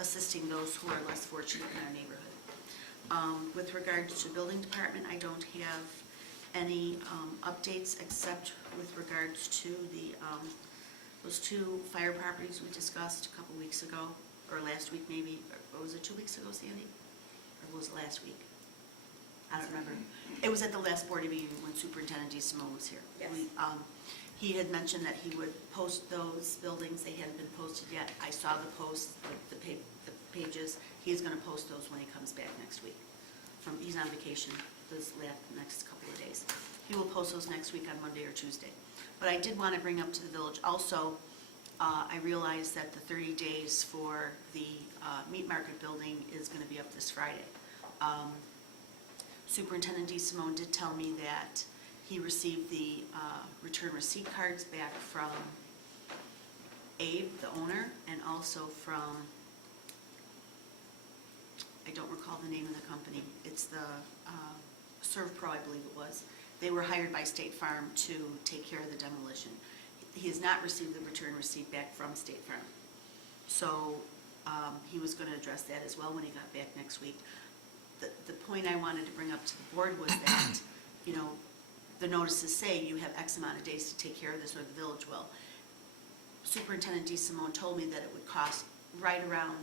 assisting those who are less fortunate in our neighborhood. With regards to building department, I don't have any updates except with regards to the, those 2 fire properties we discussed a couple weeks ago, or last week maybe, or was it 2 weeks ago, Sandy? Or was it last week? I don't remember. It was at the last board meeting when Superintendent DeSimone was here. Yes. He had mentioned that he would post those buildings, they hadn't been posted yet. I saw the posts, the pages, he's gonna post those when he comes back next week. He's on vacation this next couple of days. He will post those next week on Monday or Tuesday. But I did want to bring up to the village, also, I realized that the 30 days for the meat market building is gonna be up this Friday. Superintendent DeSimone did tell me that he received the return receipt cards back from Abe, the owner, and also from, I don't recall the name of the company. It's the ServPro, I believe it was. They were hired by State Farm to take care of the demolition. He has not received the return receipt back from State Farm. So he was going to address that as well when he got back next week. The point I wanted to bring up to the board was that, you know, the notices say you have X amount of days to take care of this, or the village will. Superintendent DeSimone told me that it would cost right around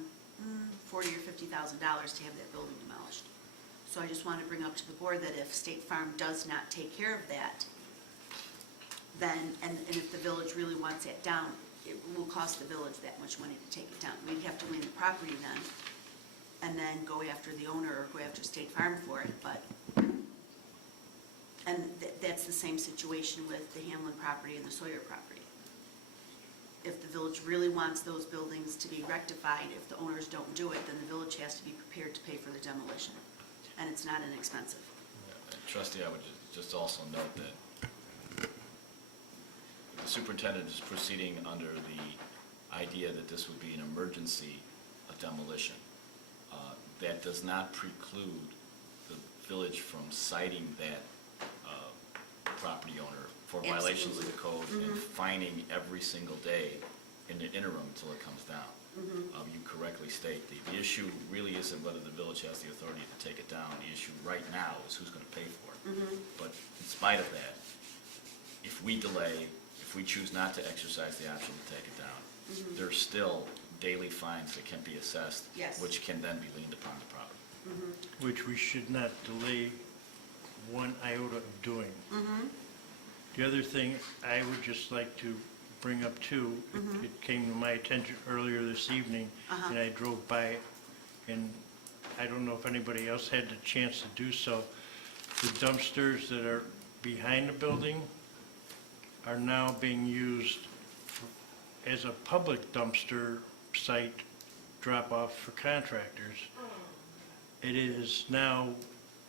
$40,000 or $50,000 to have that building demolished. So I just wanted to bring up to the board that if State Farm does not take care of that, then, and if the village really wants it down, it will cost the village that much money to take it down. We'd have to win the property then, and then go after the owner or go after State Farm for it, but, and that's the same situation with the Hamlin property and the Sawyer property. If the village really wants those buildings to be rectified, if the owners don't do it, then the village has to be prepared to pay for the demolition, and it's not inexpensive. Trustee, I would just also note that the superintendent is proceeding under the idea that this would be an emergency demolition. That does not preclude the village from citing that property owner for violations of the code and fining every single day in the interim until it comes down. You correctly state the issue really isn't whether the village has the authority to take it down. The issue right now is who's going to pay for it. But in spite of that, if we delay, if we choose not to exercise the option to take it down, there's still daily fines that can be assessed, Yes. which can then be leaned upon the property. which we should not delay one iota of doing. The other thing I would just like to bring up too, it came to my attention earlier this evening, and I drove by, and I don't know if anybody else had the chance to do so. The dumpsters that are behind the building are now being used as a public dumpster site drop-off for contractors. It is now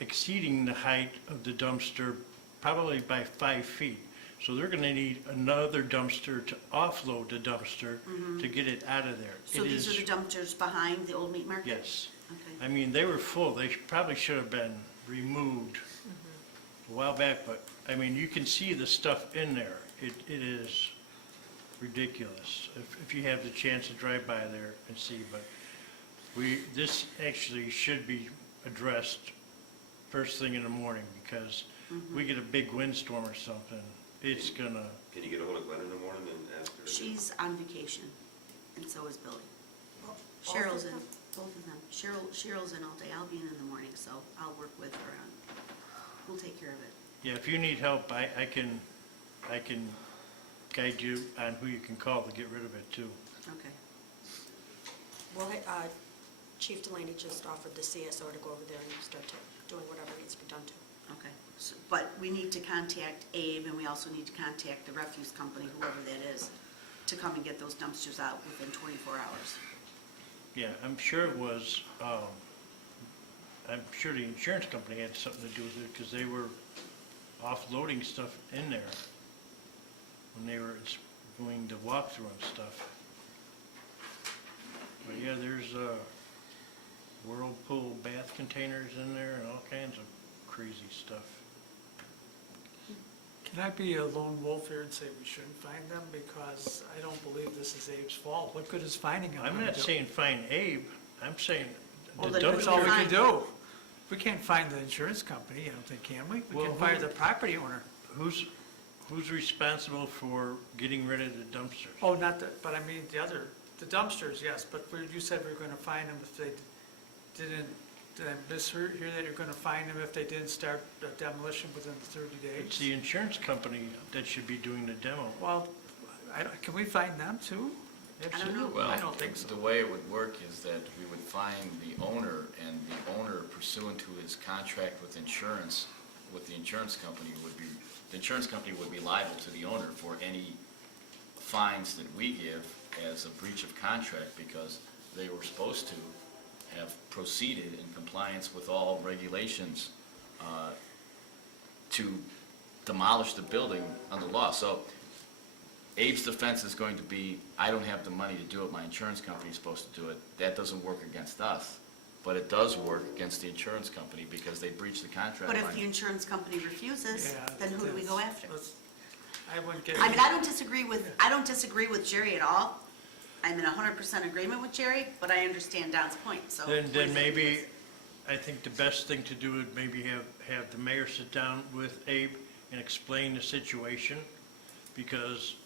exceeding the height of the dumpster probably by 5 feet. So they're gonna need another dumpster to offload the dumpster to get it out of there. So It these is- are the dumpsters behind the old meat market? Yes. Okay. I mean, they were full. They probably should have been removed a while back, but, I mean, you can see the stuff in there. It is ridiculous if you have the chance to drive by there and see, but this actually should be addressed first thing in the morning, because we get a big windstorm or something, it's gonna, Can you get a hold of Glenn in the morning and ask her? She's on vacation, and so is Billy. Cheryl's in, both of them. Cheryl's in all day. I'll be in the morning, so I'll work with her on, we'll take care of it. yeah, if you need help, I can guide you on who you can call to get rid of it too. Okay. Well, Chief Delaney just offered the CSO to go over there and start doing whatever needs to be done to. Okay. But we need to contact Abe, and we also need to contact the refuse company, whoever that is, to come and get those dumpsters out within 24 hours. Yeah, I'm sure it was, I'm sure the insurance company had something to do with it, because they were offloading stuff in there when they were doing the walkthrough and stuff. But yeah, there's Whirlpool bath containers in there and all kinds of crazy stuff. Can I be a lone wolf here and say we shouldn't find them, because I don't believe this is Abe's fault? What good is finding them? I'm not saying find Abe, I'm saying Well, the then That's all we dumpster. can do. We can't find the insurance company, I don't think, can we? We Well, can fire the property owner. Who's responsible for getting rid of the dumpsters? Oh, not the, but I mean, the dumpsters, yes, but you said we were gonna find them if they didn't Did I mishear that you're gonna fine them if they didn't start the demolition within the 30 It's days? the insurance company that should be doing the demo. Well, can we fine them too? don't know. I don't think so. The way it would work is that we would fine the owner, and the owner pursuant to his contract with insurance, with the insurance company the insurance company would be liable to the owner for any fines that we give as a breach of contract, because they were supposed to have proceeded in compliance with all regulations to demolish the building under law. So Abe's defense is going to be, I don't have the money to do it, my insurance company's supposed to do it. That doesn't work against us, but it does work against the insurance company because they breached the contract. But if by- the insurance company refuses, Yeah, then who do we go after? I wouldn't get. I mean, I don't disagree with Jerry at all. I'm in 100% agreement with Jerry, but I understand Don's point, so. what do you Then think, maybe, Liz? I think the best thing to do would maybe have the mayor sit down with Abe and explain the situation, because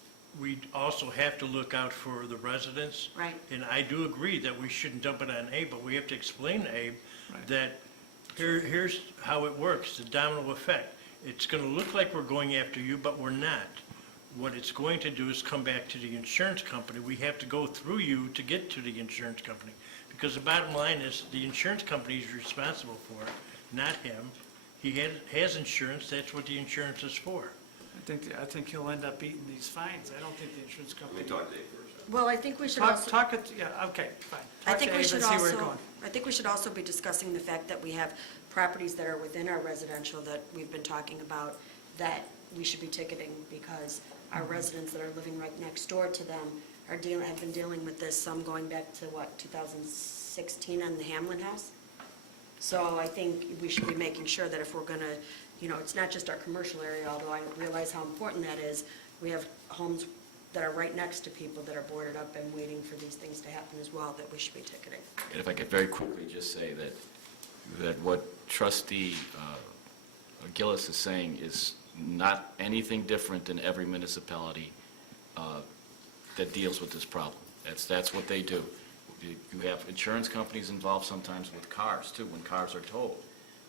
we also have to look out for the residents. Right. And I do agree that we shouldn't dump it on Abe, but we have to explain to Abe Right. that here's how it works, the domino effect. It's gonna look like we're going after you, but we're not. What it's going to do is come back to the insurance company. We have to go through you to get to the insurance company. Because the bottom line is, the insurance company is responsible for it, not him. He has insurance, that's what the insurance is for. I think he'll end up eating these fines. I don't think the insurance Let company. me talk to Dave first. Well, I think we should Talk, also. talk it, yeah, okay, fine. I Talk think to we Abe should and see where you're also, going. I think we should also be discussing the fact that we have properties that are within our residential that we've been talking about, that we should be ticketing because our residents that are living right next door to them have been dealing with this, some going back to, 2016 on the Hamlin House? So I think we should be making sure that if we're gonna, it's not just our commercial area, although I realize how important that is. We have homes that are right next to people that are boarded up and waiting for these things to happen as well, that we should be ticketing. And if I could very quickly just say that what trustee Gillis is saying is not anything different than every municipality that deals with this problem. That's what they do. You have insurance companies involved sometimes with cars too, when cars are towed.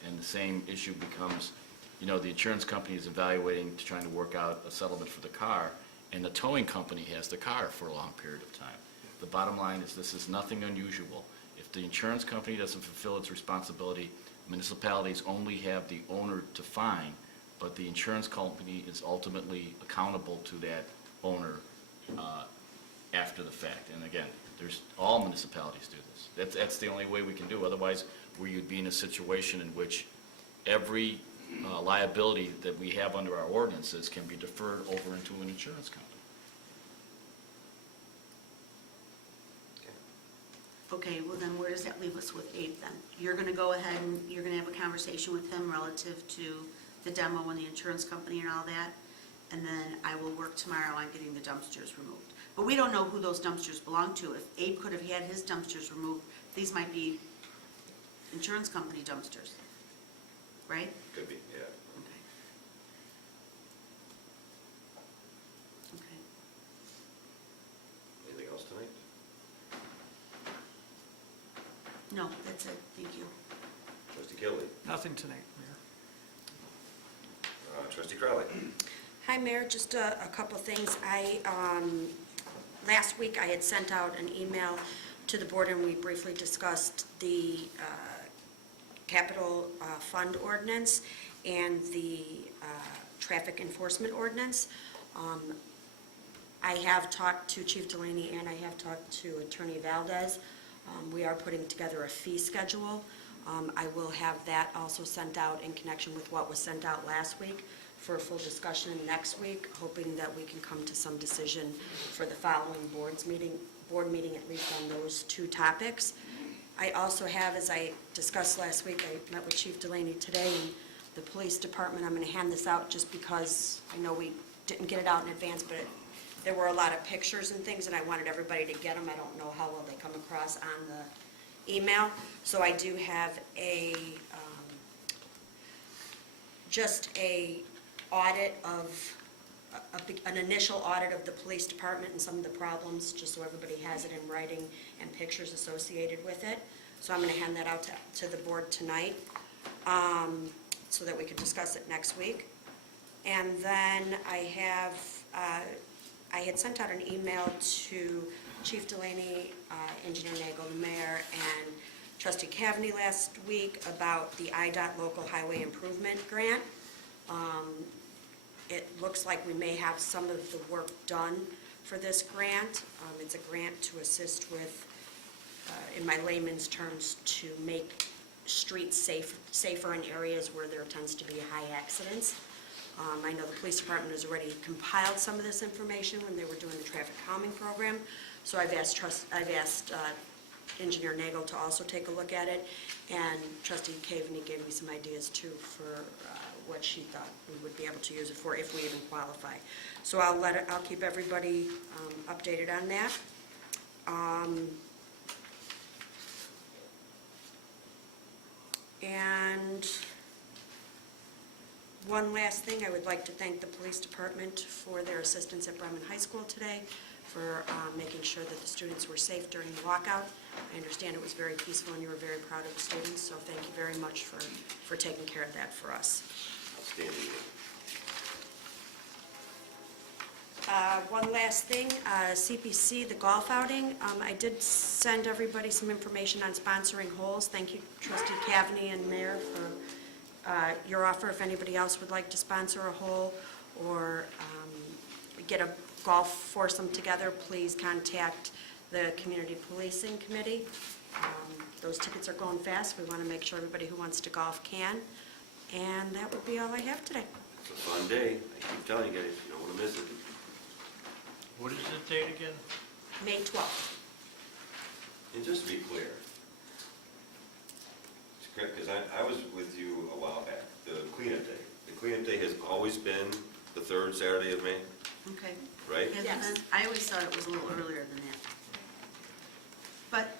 And the same issue becomes, the insurance company is evaluating, trying to work out a settlement for the car, and the towing company has the car for a long period of time. The bottom line is this is nothing unusual. If the insurance company doesn't fulfill its responsibility, municipalities only have the owner to fine, but the insurance company is ultimately accountable to that owner after the fact. And again, all municipalities do this. That's the only way we can do. Otherwise, you'd be in a situation in which every liability that we have under our ordinances can be deferred over into an insurance company. Okay, well then where does that leave us with Abe then? You're gonna go ahead and you're gonna have a conversation with him relative to the demo and the insurance company and all that, and then I will work tomorrow on getting the dumpsters removed. But we don't know who those dumpsters belong to. If Abe could have had his dumpsters removed, these might be insurance company dumpsters, right? Could be, yeah. Okay. Okay. Anything else tonight? No, that's it, thank you. Trustee Kilby? Nothing tonight, Mayor. Trustee Crowley? Hi, Mayor, just a couple of things. Last week I had sent out an email to the board and we briefly discussed the capital fund ordinance and the traffic enforcement ordinance. I have talked to Chief Delaney and I have talked to Attorney Valdez. We are putting together a fee schedule. I will have that also sent out in connection with what was sent out last week for a full discussion next week, hoping that we can come to some decision for the following board meeting at least on those two topics. I also have, as I discussed last week, I met with Chief Delaney today and the police department. I'm going to hand this out just because I know we didn't get it out in advance, but there were a lot of pictures and things and I wanted everybody to get them. I don't know how well they come across on the email. So I do have just a audit of, an initial audit of the police department and some of the problems, just so everybody has it in writing and pictures associated with it. So I'm going to hand that out to the board tonight, so that we can discuss it next week. And then I had sent out an email to Chief Delaney, Engineer Nagel, the mayor, and Trustee Cavney last week about the IDOT Local Highway Improvement Grant. It looks like we may have some of the work done for this grant. It's a grant to assist with, in my layman's terms, to make streets safer in areas where there tends to be high accidents. I know the police department has already compiled some of this information when they were doing the traffic calming program. So I've asked Engineer Nagel to also take a look at it, and Trustee Cavney gave me some ideas too for what she thought we would be able to use it for if we even qualify. So I'll keep everybody updated on that. And one last thing, I would like to thank the police department for their assistance at Bremen High School today, for making sure that the students were safe during the walkout. I understand it was very peaceful and you were very proud of the students, so thank you very much for taking care of that for us. Outstanding. One last thing, CPC, the golf outing, I did send everybody some information on sponsoring holes. Thank you, Trustee Cavney and Mayor, for your offer. If anybody else would like to sponsor a hole or get a golf foursome together, please contact the Community Policing Committee. Those tickets are going fast. We want to make sure everybody who wants to golf can. And that would be all I have today. It's a fun day. I keep telling you guys, you don't want to miss it. What is the date again? May 12th. And just to be clear, because I was with you a while back, the cleanup day. The cleanup day has always been the third Saturday of May, Okay. right? Yes. I always thought it was a little earlier than that. But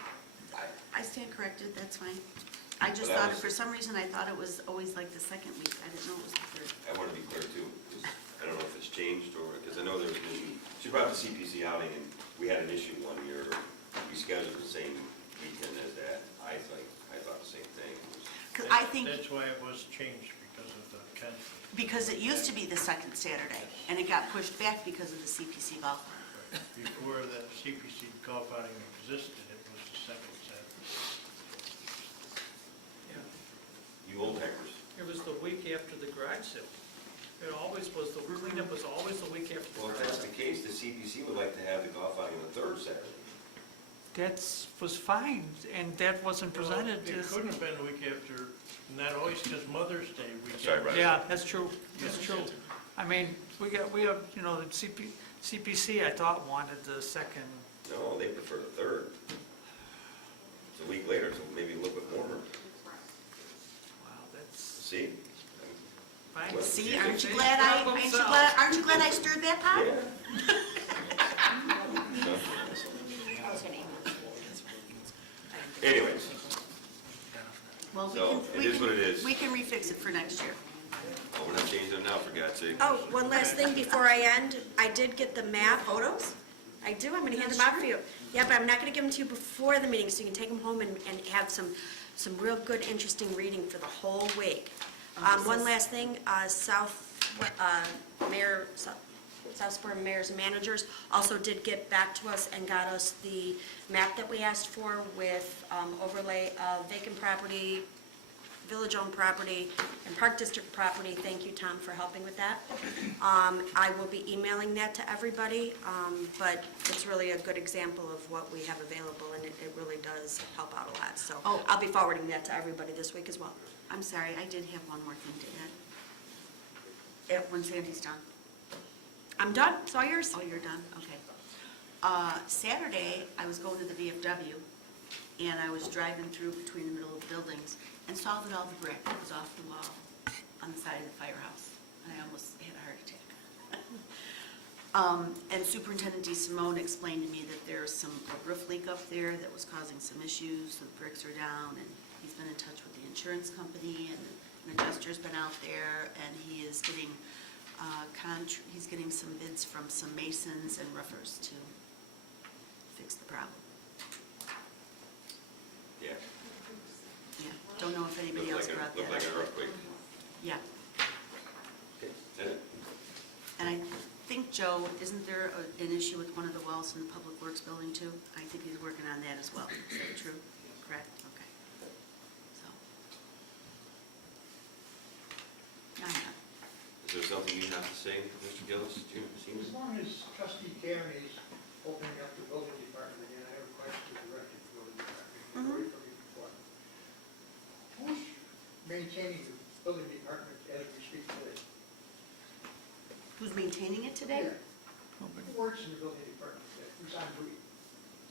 I stand corrected, that's fine. I just But I thought, was- for some reason, I thought it was always like the second week. I didn't know it was the third. I want to be clear too, 'cause I don't know if it's changed or, because I know there's an issue. She brought the CPC outing and we had an issue one year. We scheduled the same weekend as that. I thought the same thing. 'Cause I think, That's why it was changed, because of the conflict. because it used to be the second Saturday, and it got pushed back because of the CPC golf. Before the CPC golf outing existed, it was the second Saturday. You old timers. It was the week after the garage sale. It always was, the cleanup was always the week after the Well, if garage that's sale. the case, the CPC would like to have the golf outing on the third Saturday. That was fine, and that wasn't presented It as... couldn't have been the week after, not always, because Mother's Day weekend. Sorry, Brian. Yeah, that's true, that's true. I mean, we have, you know, the CPC, I thought, wanted the second. No, they prefer the third. It's a week later, so maybe a little bit warmer. Wow, that's See? fine. Well, See, They aren't you say glad problem solved. aren't you glad I stirred that pot? Yeah. I was gonna email. Anyways, Well, So, it is what it is. We can refix it for next year. oh, we're not changing them now, for God's sake. Oh, one last thing before I end. I did get the map. Photos? I do, I'm going to hand them out for you. Yeah, but I'm not going to give them to you before the meeting, so you can take them home and have some real good, interesting reading for the whole week. One last thing, Southborough Mayors and Managers also did get back to us and got us the map that we asked for with overlay of vacant property, village-owned property, and Park District property. Thank you, Tom, for helping with that. I will be emailing that to everybody, but it's really a good example of what we have available, and it really does help out a lot. So Oh. I'll be forwarding that to everybody this week as well. I'm sorry, I did have one more thing to add. When Sandy's done. I'm done, it's all yours. Oh, you're done? Okay. Saturday, I was going to the VFW, and I was driving through between the middle of the buildings and saw that all the brick was off the wall on the side of the firehouse, and I almost had a heart attack. And Superintendent DeSimone explained to me that there's a roof leak up there that was causing some issues, so the bricks are down, and he's been in touch with the insurance company, and an adjuster's been out there, and he is getting he's getting some bids from some masons and roofers to fix the problem. Yeah. Don't know if anybody else brought that Looked like up. an earthquake. Yeah, Okay, Janet? and I think, Joe, isn't there an issue with one of the walls in the Public Works building too? I think he's working on that as well. Is that true? Correct? Okay. So. I know. Is there something you have to say, Mr. Gillis, Junior, As Senior? long as trustee Cavaney's opening up the building department again, I have a question directed to the building department. Away from you before. Who's maintaining the building department as we speak today? Who's maintaining it today? Who works in the building department today? Who's on duty?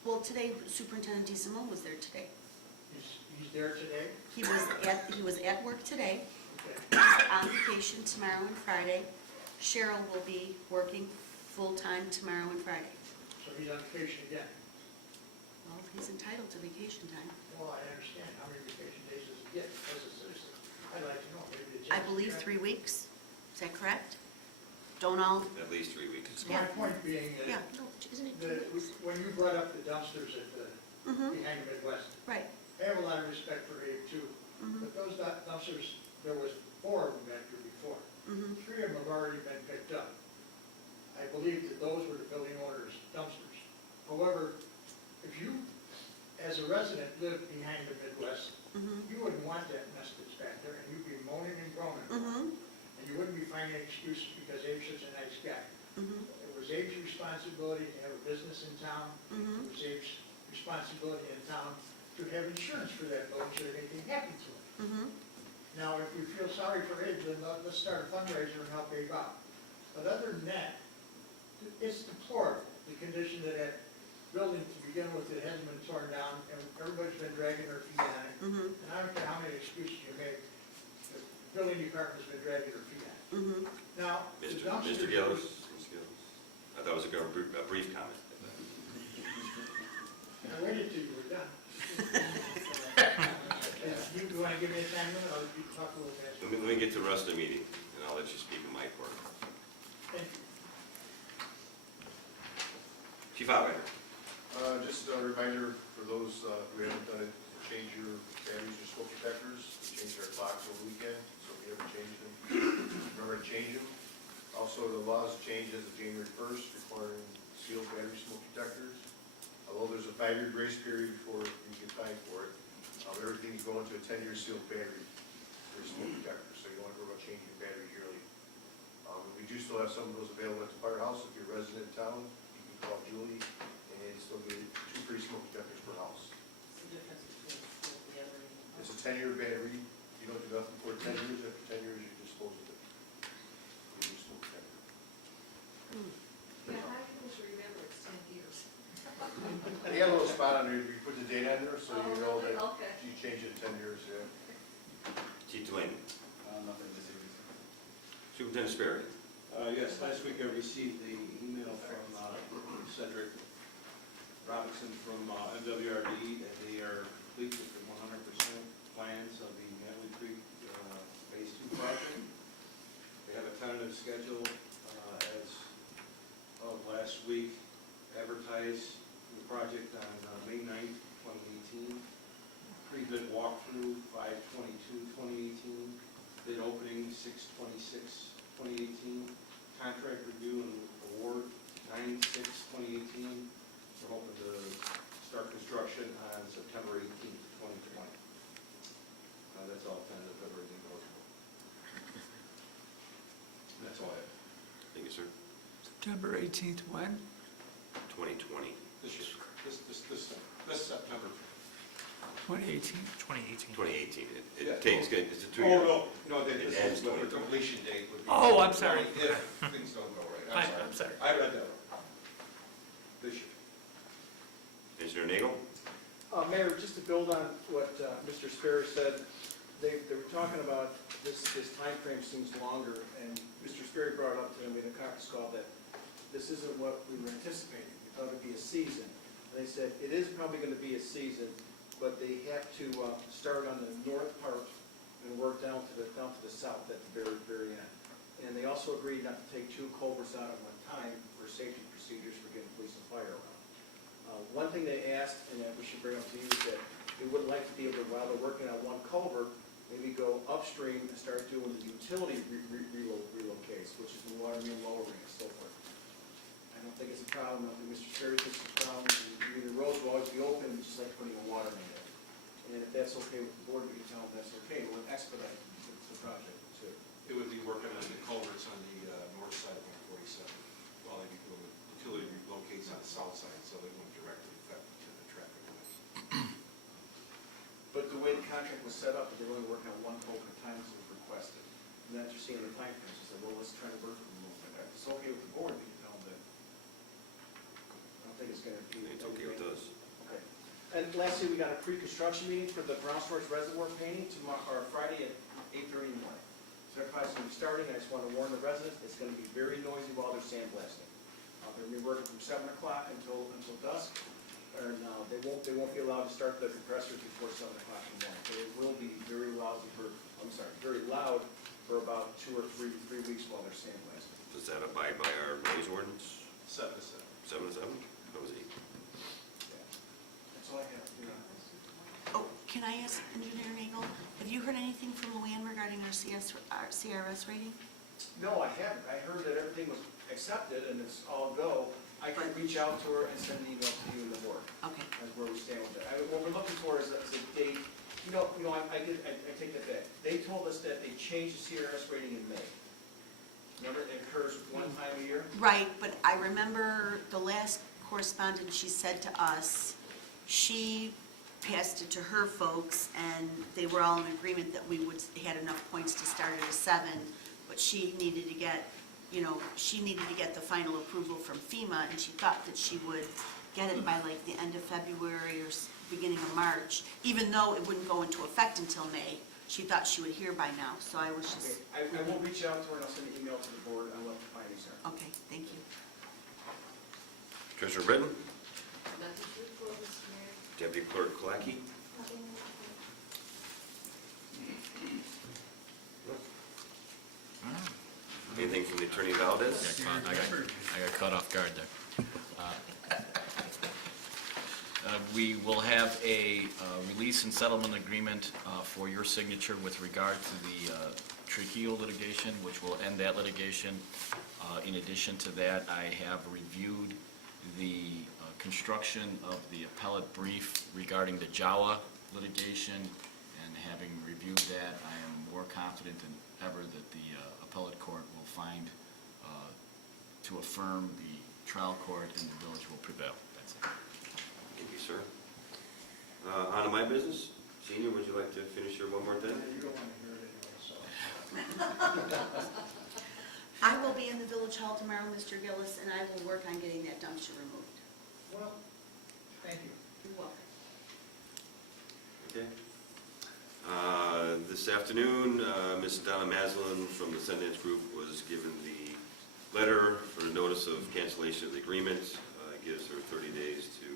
Well, today Superintendent DeSimone was there today. He's there today? He was at work today, Okay. on vacation tomorrow and Friday. Cheryl will be working full-time tomorrow and Friday. So he's on vacation again? Well, he's entitled to vacation time. Well, I understand. How many vacation days does he get as a citizen? I'd like to know. Maybe it's I believe 3 weeks. Is that correct? Don't all, At least 3 weeks. My point being yeah, that No, isn't it 2 the- weeks? when you brought up the dumpsters at the, mm-hmm, behind the Midwest, right, I have a lot of respect for Abe too, mm-hmm, but those dumpsters, there was 4 of them back there before. mm-hmm, 3 of them have already been picked up. I believe that those were the building owner's dumpsters. However, if you, as a resident, live behind the Midwest, mm-hmm, you wouldn't want that mess that's back there, and you'd be moaning and groaning. mm-hmm, And you wouldn't be finding excuses because Abe's such a nice guy. mm-hmm, It was Abe's responsibility to have a business in town. mm-hmm. It was Abe's responsibility in town to have insurance for that building so that anything happened to it. Mm-hmm. Now, if you feel sorry for Abe, then let's start a fundraiser and help Abe out. But other than that, it's deplorable, the condition of that building to begin with. It hasn't been torn down, and everybody's been dragging their feet on it. Mm-hmm. And I don't care how many excuses you make, the building department's been dragging their feet on it. Mm-hmm. Now, the Mr. dumpsters. Gillis? Mr. Gillis? I thought it was a brief comment. I waited till you were done. You want to give me a time limit, I'll let you talk a little faster. Let me get to the rest of the meeting, and I'll let you speak in my part. Thank you. Chief Outrider. Just a reminder for those who haven't done it, to change your batteries, your smoke detectors, change their clocks over the weekend, so if you haven't changed them, remember to change them. Also, the laws changed as of January 1st, requiring sealed battery smoke detectors. Although there's a 5-year grace period before you get fined for it, everything's going to a 10-year sealed battery for smoke detectors, so you don't have to worry about changing the battery yearly. We do still have some of those available at the firehouse. If you're a resident in town, you can call Julie, and still get 2 free smoke detectors per house. What's the difference between school and the other? It's a 10-year battery. You don't do nothing for 10 years. After 10 years, you dispose of it. You use smoke detector. Yeah, how do you just remember it's 10 years? And you got a little spot on there, you put the date on there, so you know that Okay. you change it in 10 years, yeah. Chief Delaney. Nothing this evening. Superintendent Sperry. Yes, last week I received the email from Cedric Robinson from MWRD, that they are complete with the 100% plans of the Natalie Creek Phase 2 project. They have a tentative schedule as of last week, advertised the project on May 9th, 2018. Pre-bid walkthrough, 5/22/2018. Bid opening, 6/26/2018. Contract review and award, 9/6/2018. We're hoping to start construction on September 18th, 2020. That's all tentative, everything goes well. That's all I have. Thank you, sir. September 18th, when? 2020. This September. 2018? 2018. 2018. Yeah. It takes, it's a 2-year. No, It this ends is what the 2020. completion date would be. Oh, I'm sorry. If things don't go right. I'm sorry. I read that wrong. This year. Engineer Nagel. Mayor, just to build on what Mr. Sperry said, they were talking about this timeframe seems longer, and Mr. Sperry brought it up to them in a conference call that this isn't what we were anticipating. We thought it'd be a season. And they said it is probably going to be a season, but they have to start on the north part and work down to the south at the very, very end. And they also agreed not to take 2 culverts out at one time for safety procedures for getting police and fire around. One thing they asked, and that we should bring up to you, is that we would like to be able to, while they're working on one culvert, maybe go upstream and start doing the utility relocates, which is the water main lowering and so forth. I don't think it's a problem, I don't think Mr. Sperry thinks it's a problem, and the roads will always be open, we just like putting a water main in. And if that's okay with the board, we can tell them that's okay, we'll expedite the project too. It would be working on the culverts on the north side of 147, while they be doing the utility relocates on the south side, so they won't directly affect the traffic lights. But the way the contract was set up, they're only working on one culvert at a time as was requested. And that's just seeing the time frames, they said, well, let's try to work from them. If it's okay with the board, we can tell them that. I don't think it's gonna be. It's okay with us. Okay. And lastly, we got a pre-construction meeting for the ground storage reservoir painting tomorrow, or Friday at 8:30 in the morning. So everybody's gonna be starting, I just wanna warn the residents, it's gonna be very noisy while they're sandblasting. They're gonna be working from 7 o'clock until dusk, and they won't be allowed to start the compressors before 7 o'clock in the morning. So it will be very loud for about 2 or 3 weeks while they're sandblasting. Does that abide by our noise ordinance? 7 to 7. 7 to 7? That was 8. That's all I have, Oh, can I ask Engineer Nagel, have you heard anything from Luann regarding our CRS rating? No, I haven't. I heard that everything was accepted and it's all go. I can reach out to her and send an email to you and the board. Okay. That's where we stand with it. What we're looking for is a date, I take that back. They told us that they changed the CRS rating in May. Remember, it occurs one time a year? Right, but I remember the last correspondence she said to us, she passed it to her folks, and they were all in agreement that we had enough points to start at a 7, but she needed to get the final approval from FEMA, and she thought that she would get it by like the end of February or beginning of March, even though it wouldn't go into effect until May. She thought she would hear by now, so I was just. Okay, I will reach out to her and I'll send an email to the board on what the findings are. Okay, thank you. Treasurer Britton? Nothing to report, Mr. Mayor. Deputy Clerk Kolacki? Anything from the Attorney Valdez? I got caught off guard there. We will have a release and settlement agreement for your signature with regard to the Trujillo litigation, which will end that litigation. In addition to that, I have reviewed the construction of the appellate brief regarding the Jawa litigation, and having reviewed that, I am more confident than ever that the appellate court will find to affirm the trial court and the village will prevail. That's it. Thank you, sir. On to my business. Senior, would you like to finish your one more thing? You don't want to hear it anyway, so. I will be in the village hall tomorrow, Mr. Gillis, and I will work on getting that dumpster removed. Well, thank you. You're welcome. Okay. This afternoon, Ms. Donna Maslin from the Sundance Group was given the letter for the notice of cancellation of the agreement. It gives her 30 days to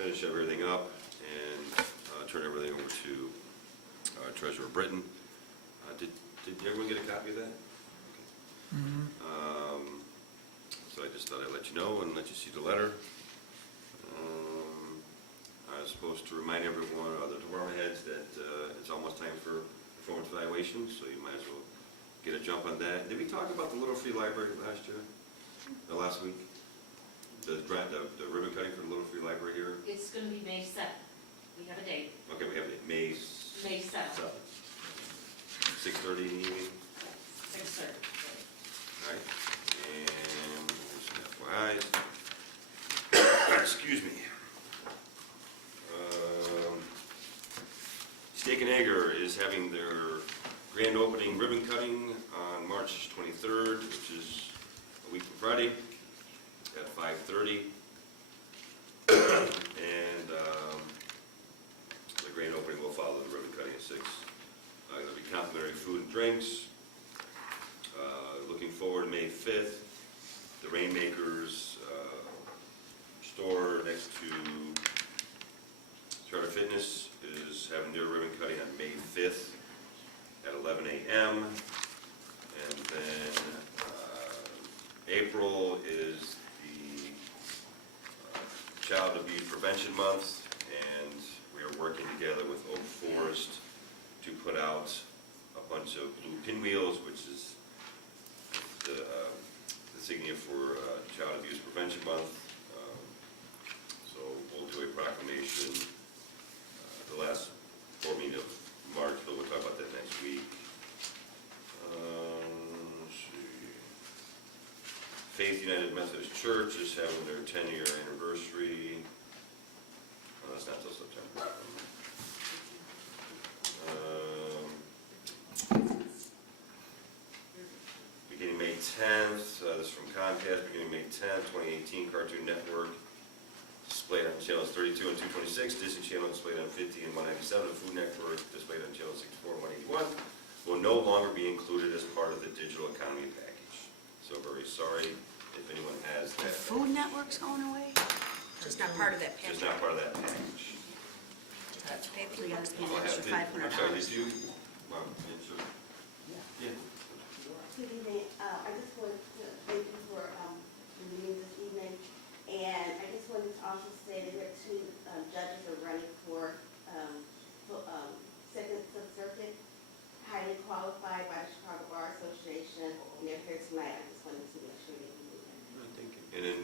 finish everything up and turn everything over to Treasurer Britton. Did everyone get a copy of that? So I just thought I'd let you know and let you see the letter. I was supposed to remind everyone, other department heads, that it's almost time for performance evaluation, so you might as well get a jump on that. Did we talk about the Little Free Library last week? The ribbon cutting for the Little Free Library here? It's gonna be May 7th. We have a date. Okay, we have it May May 7th. 6:30 in the evening. 6:30. All right, and there's some FYIs. Excuse me. Steak and Egger is having their grand opening ribbon cutting on March 23rd, which is a week from Friday, at 5:30. And the grand opening will follow the ribbon cutting at 6. There'll be complimentary food and drinks. Looking forward to May 5th, the Rainmakers store next to Charter Fitness is having their ribbon cutting on May 5th at 11 a.m. And then April is the Child Abuse Prevention Month, and we are working together with Oak Forest to put out a bunch of blue pinwheels, which is the insignia for Child Abuse Prevention Month. So we'll do a proclamation the last board meeting of March, but we'll talk about that next week. Let's see. Faith United Methodist Church is having their 10-year anniversary. That's not till September. Beginning May 10th, this is from Comcast, beginning May 10th, 2018, Cartoon Network, displayed on channels 32 and 226, Disney Channel displayed on 50 and 197, and Food Network displayed on channel 64 and 181, will no longer be included as part of the digital economy package. So very sorry if anyone has The that. Food Network's going away? Just not part of that Just package. not part of that package. That's package. We gotta spend I'll an have extra to- I'm sorry, did $500. you? Well, yeah, sure. Yeah. Good evening. I just wanted to thank you for the meeting this evening. And I just wanted to also say that we have two judges are running for Second Circuit, highly qualified by the Chicago Bar Association. And they're here tonight. I just wanted to make sure that you knew that. Thank you. And then,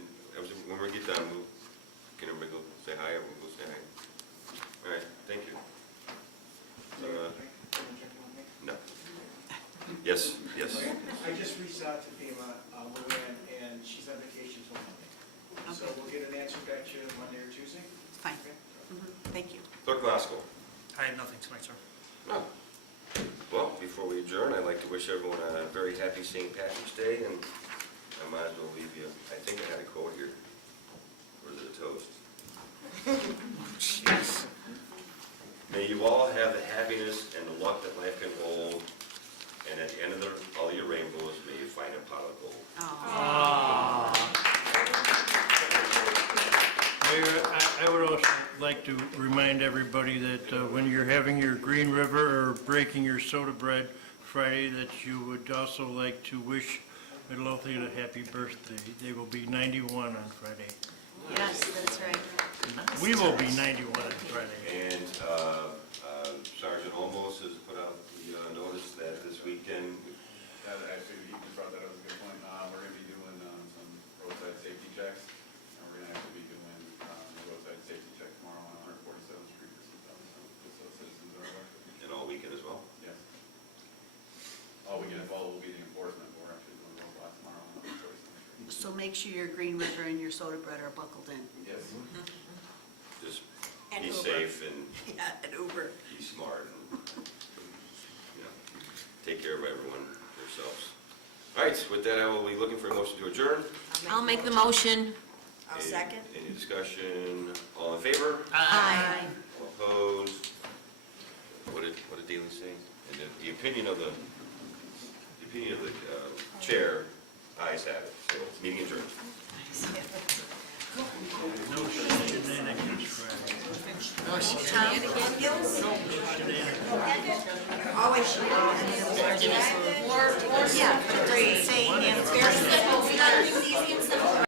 when we get done, can everybody go say hi, or we'll go say hi? All right, thank you. No. Yes, yes. I just reached out to FEMA, Luann, and she's on vacation till Monday. So we'll get an answer back to you Monday or Tuesday. It's fine. Thank you. Clerk Glasgow. I have nothing tonight, sir. No. Well, before we adjourn, I'd like to wish everyone a very happy St. Patrick's Day, and I might as well leave you, I think I had a quote here. Or is it a toast? Yes. May you all have the happiness and the luck that life can hold, and at the end of all your rainbows, may you find a pot of gold. Mayor, I would also like to remind everybody that when you're having your Green River or breaking your soda bread Friday, that you would also like to wish Midlothian a happy birthday. They will be 91 on Friday. Yes, that's right. We will be 91 on Friday. And Sergeant Olmos has put out the notice that this weekend, Actually, he just brought that up as a good point. We're going to be doing some roadside safety checks, and we're going to actually be doing a roadside safety check tomorrow on 147th Street, just so citizens are aware. and all weekend as well. Yes. All weekend, will be the enforcement, but we're actually doing roadblocks tomorrow on 147th Street. So make sure your Green River and your soda bread are buckled in. Yes. Just And be Uber. safe and Yeah, an Uber. be smart and, take care of everyone, yourselves. All right, with that, I will be looking for a motion to adjourn. I'll make the motion. I'll second. Any discussion? All in favor? Aye. All opposed? What did Daley say? And the opinion of the chair, ayes have it. So, meeting adjourned. No shenanigans Friday. Always should. Yeah, for the grade. Saying, and it's very simple.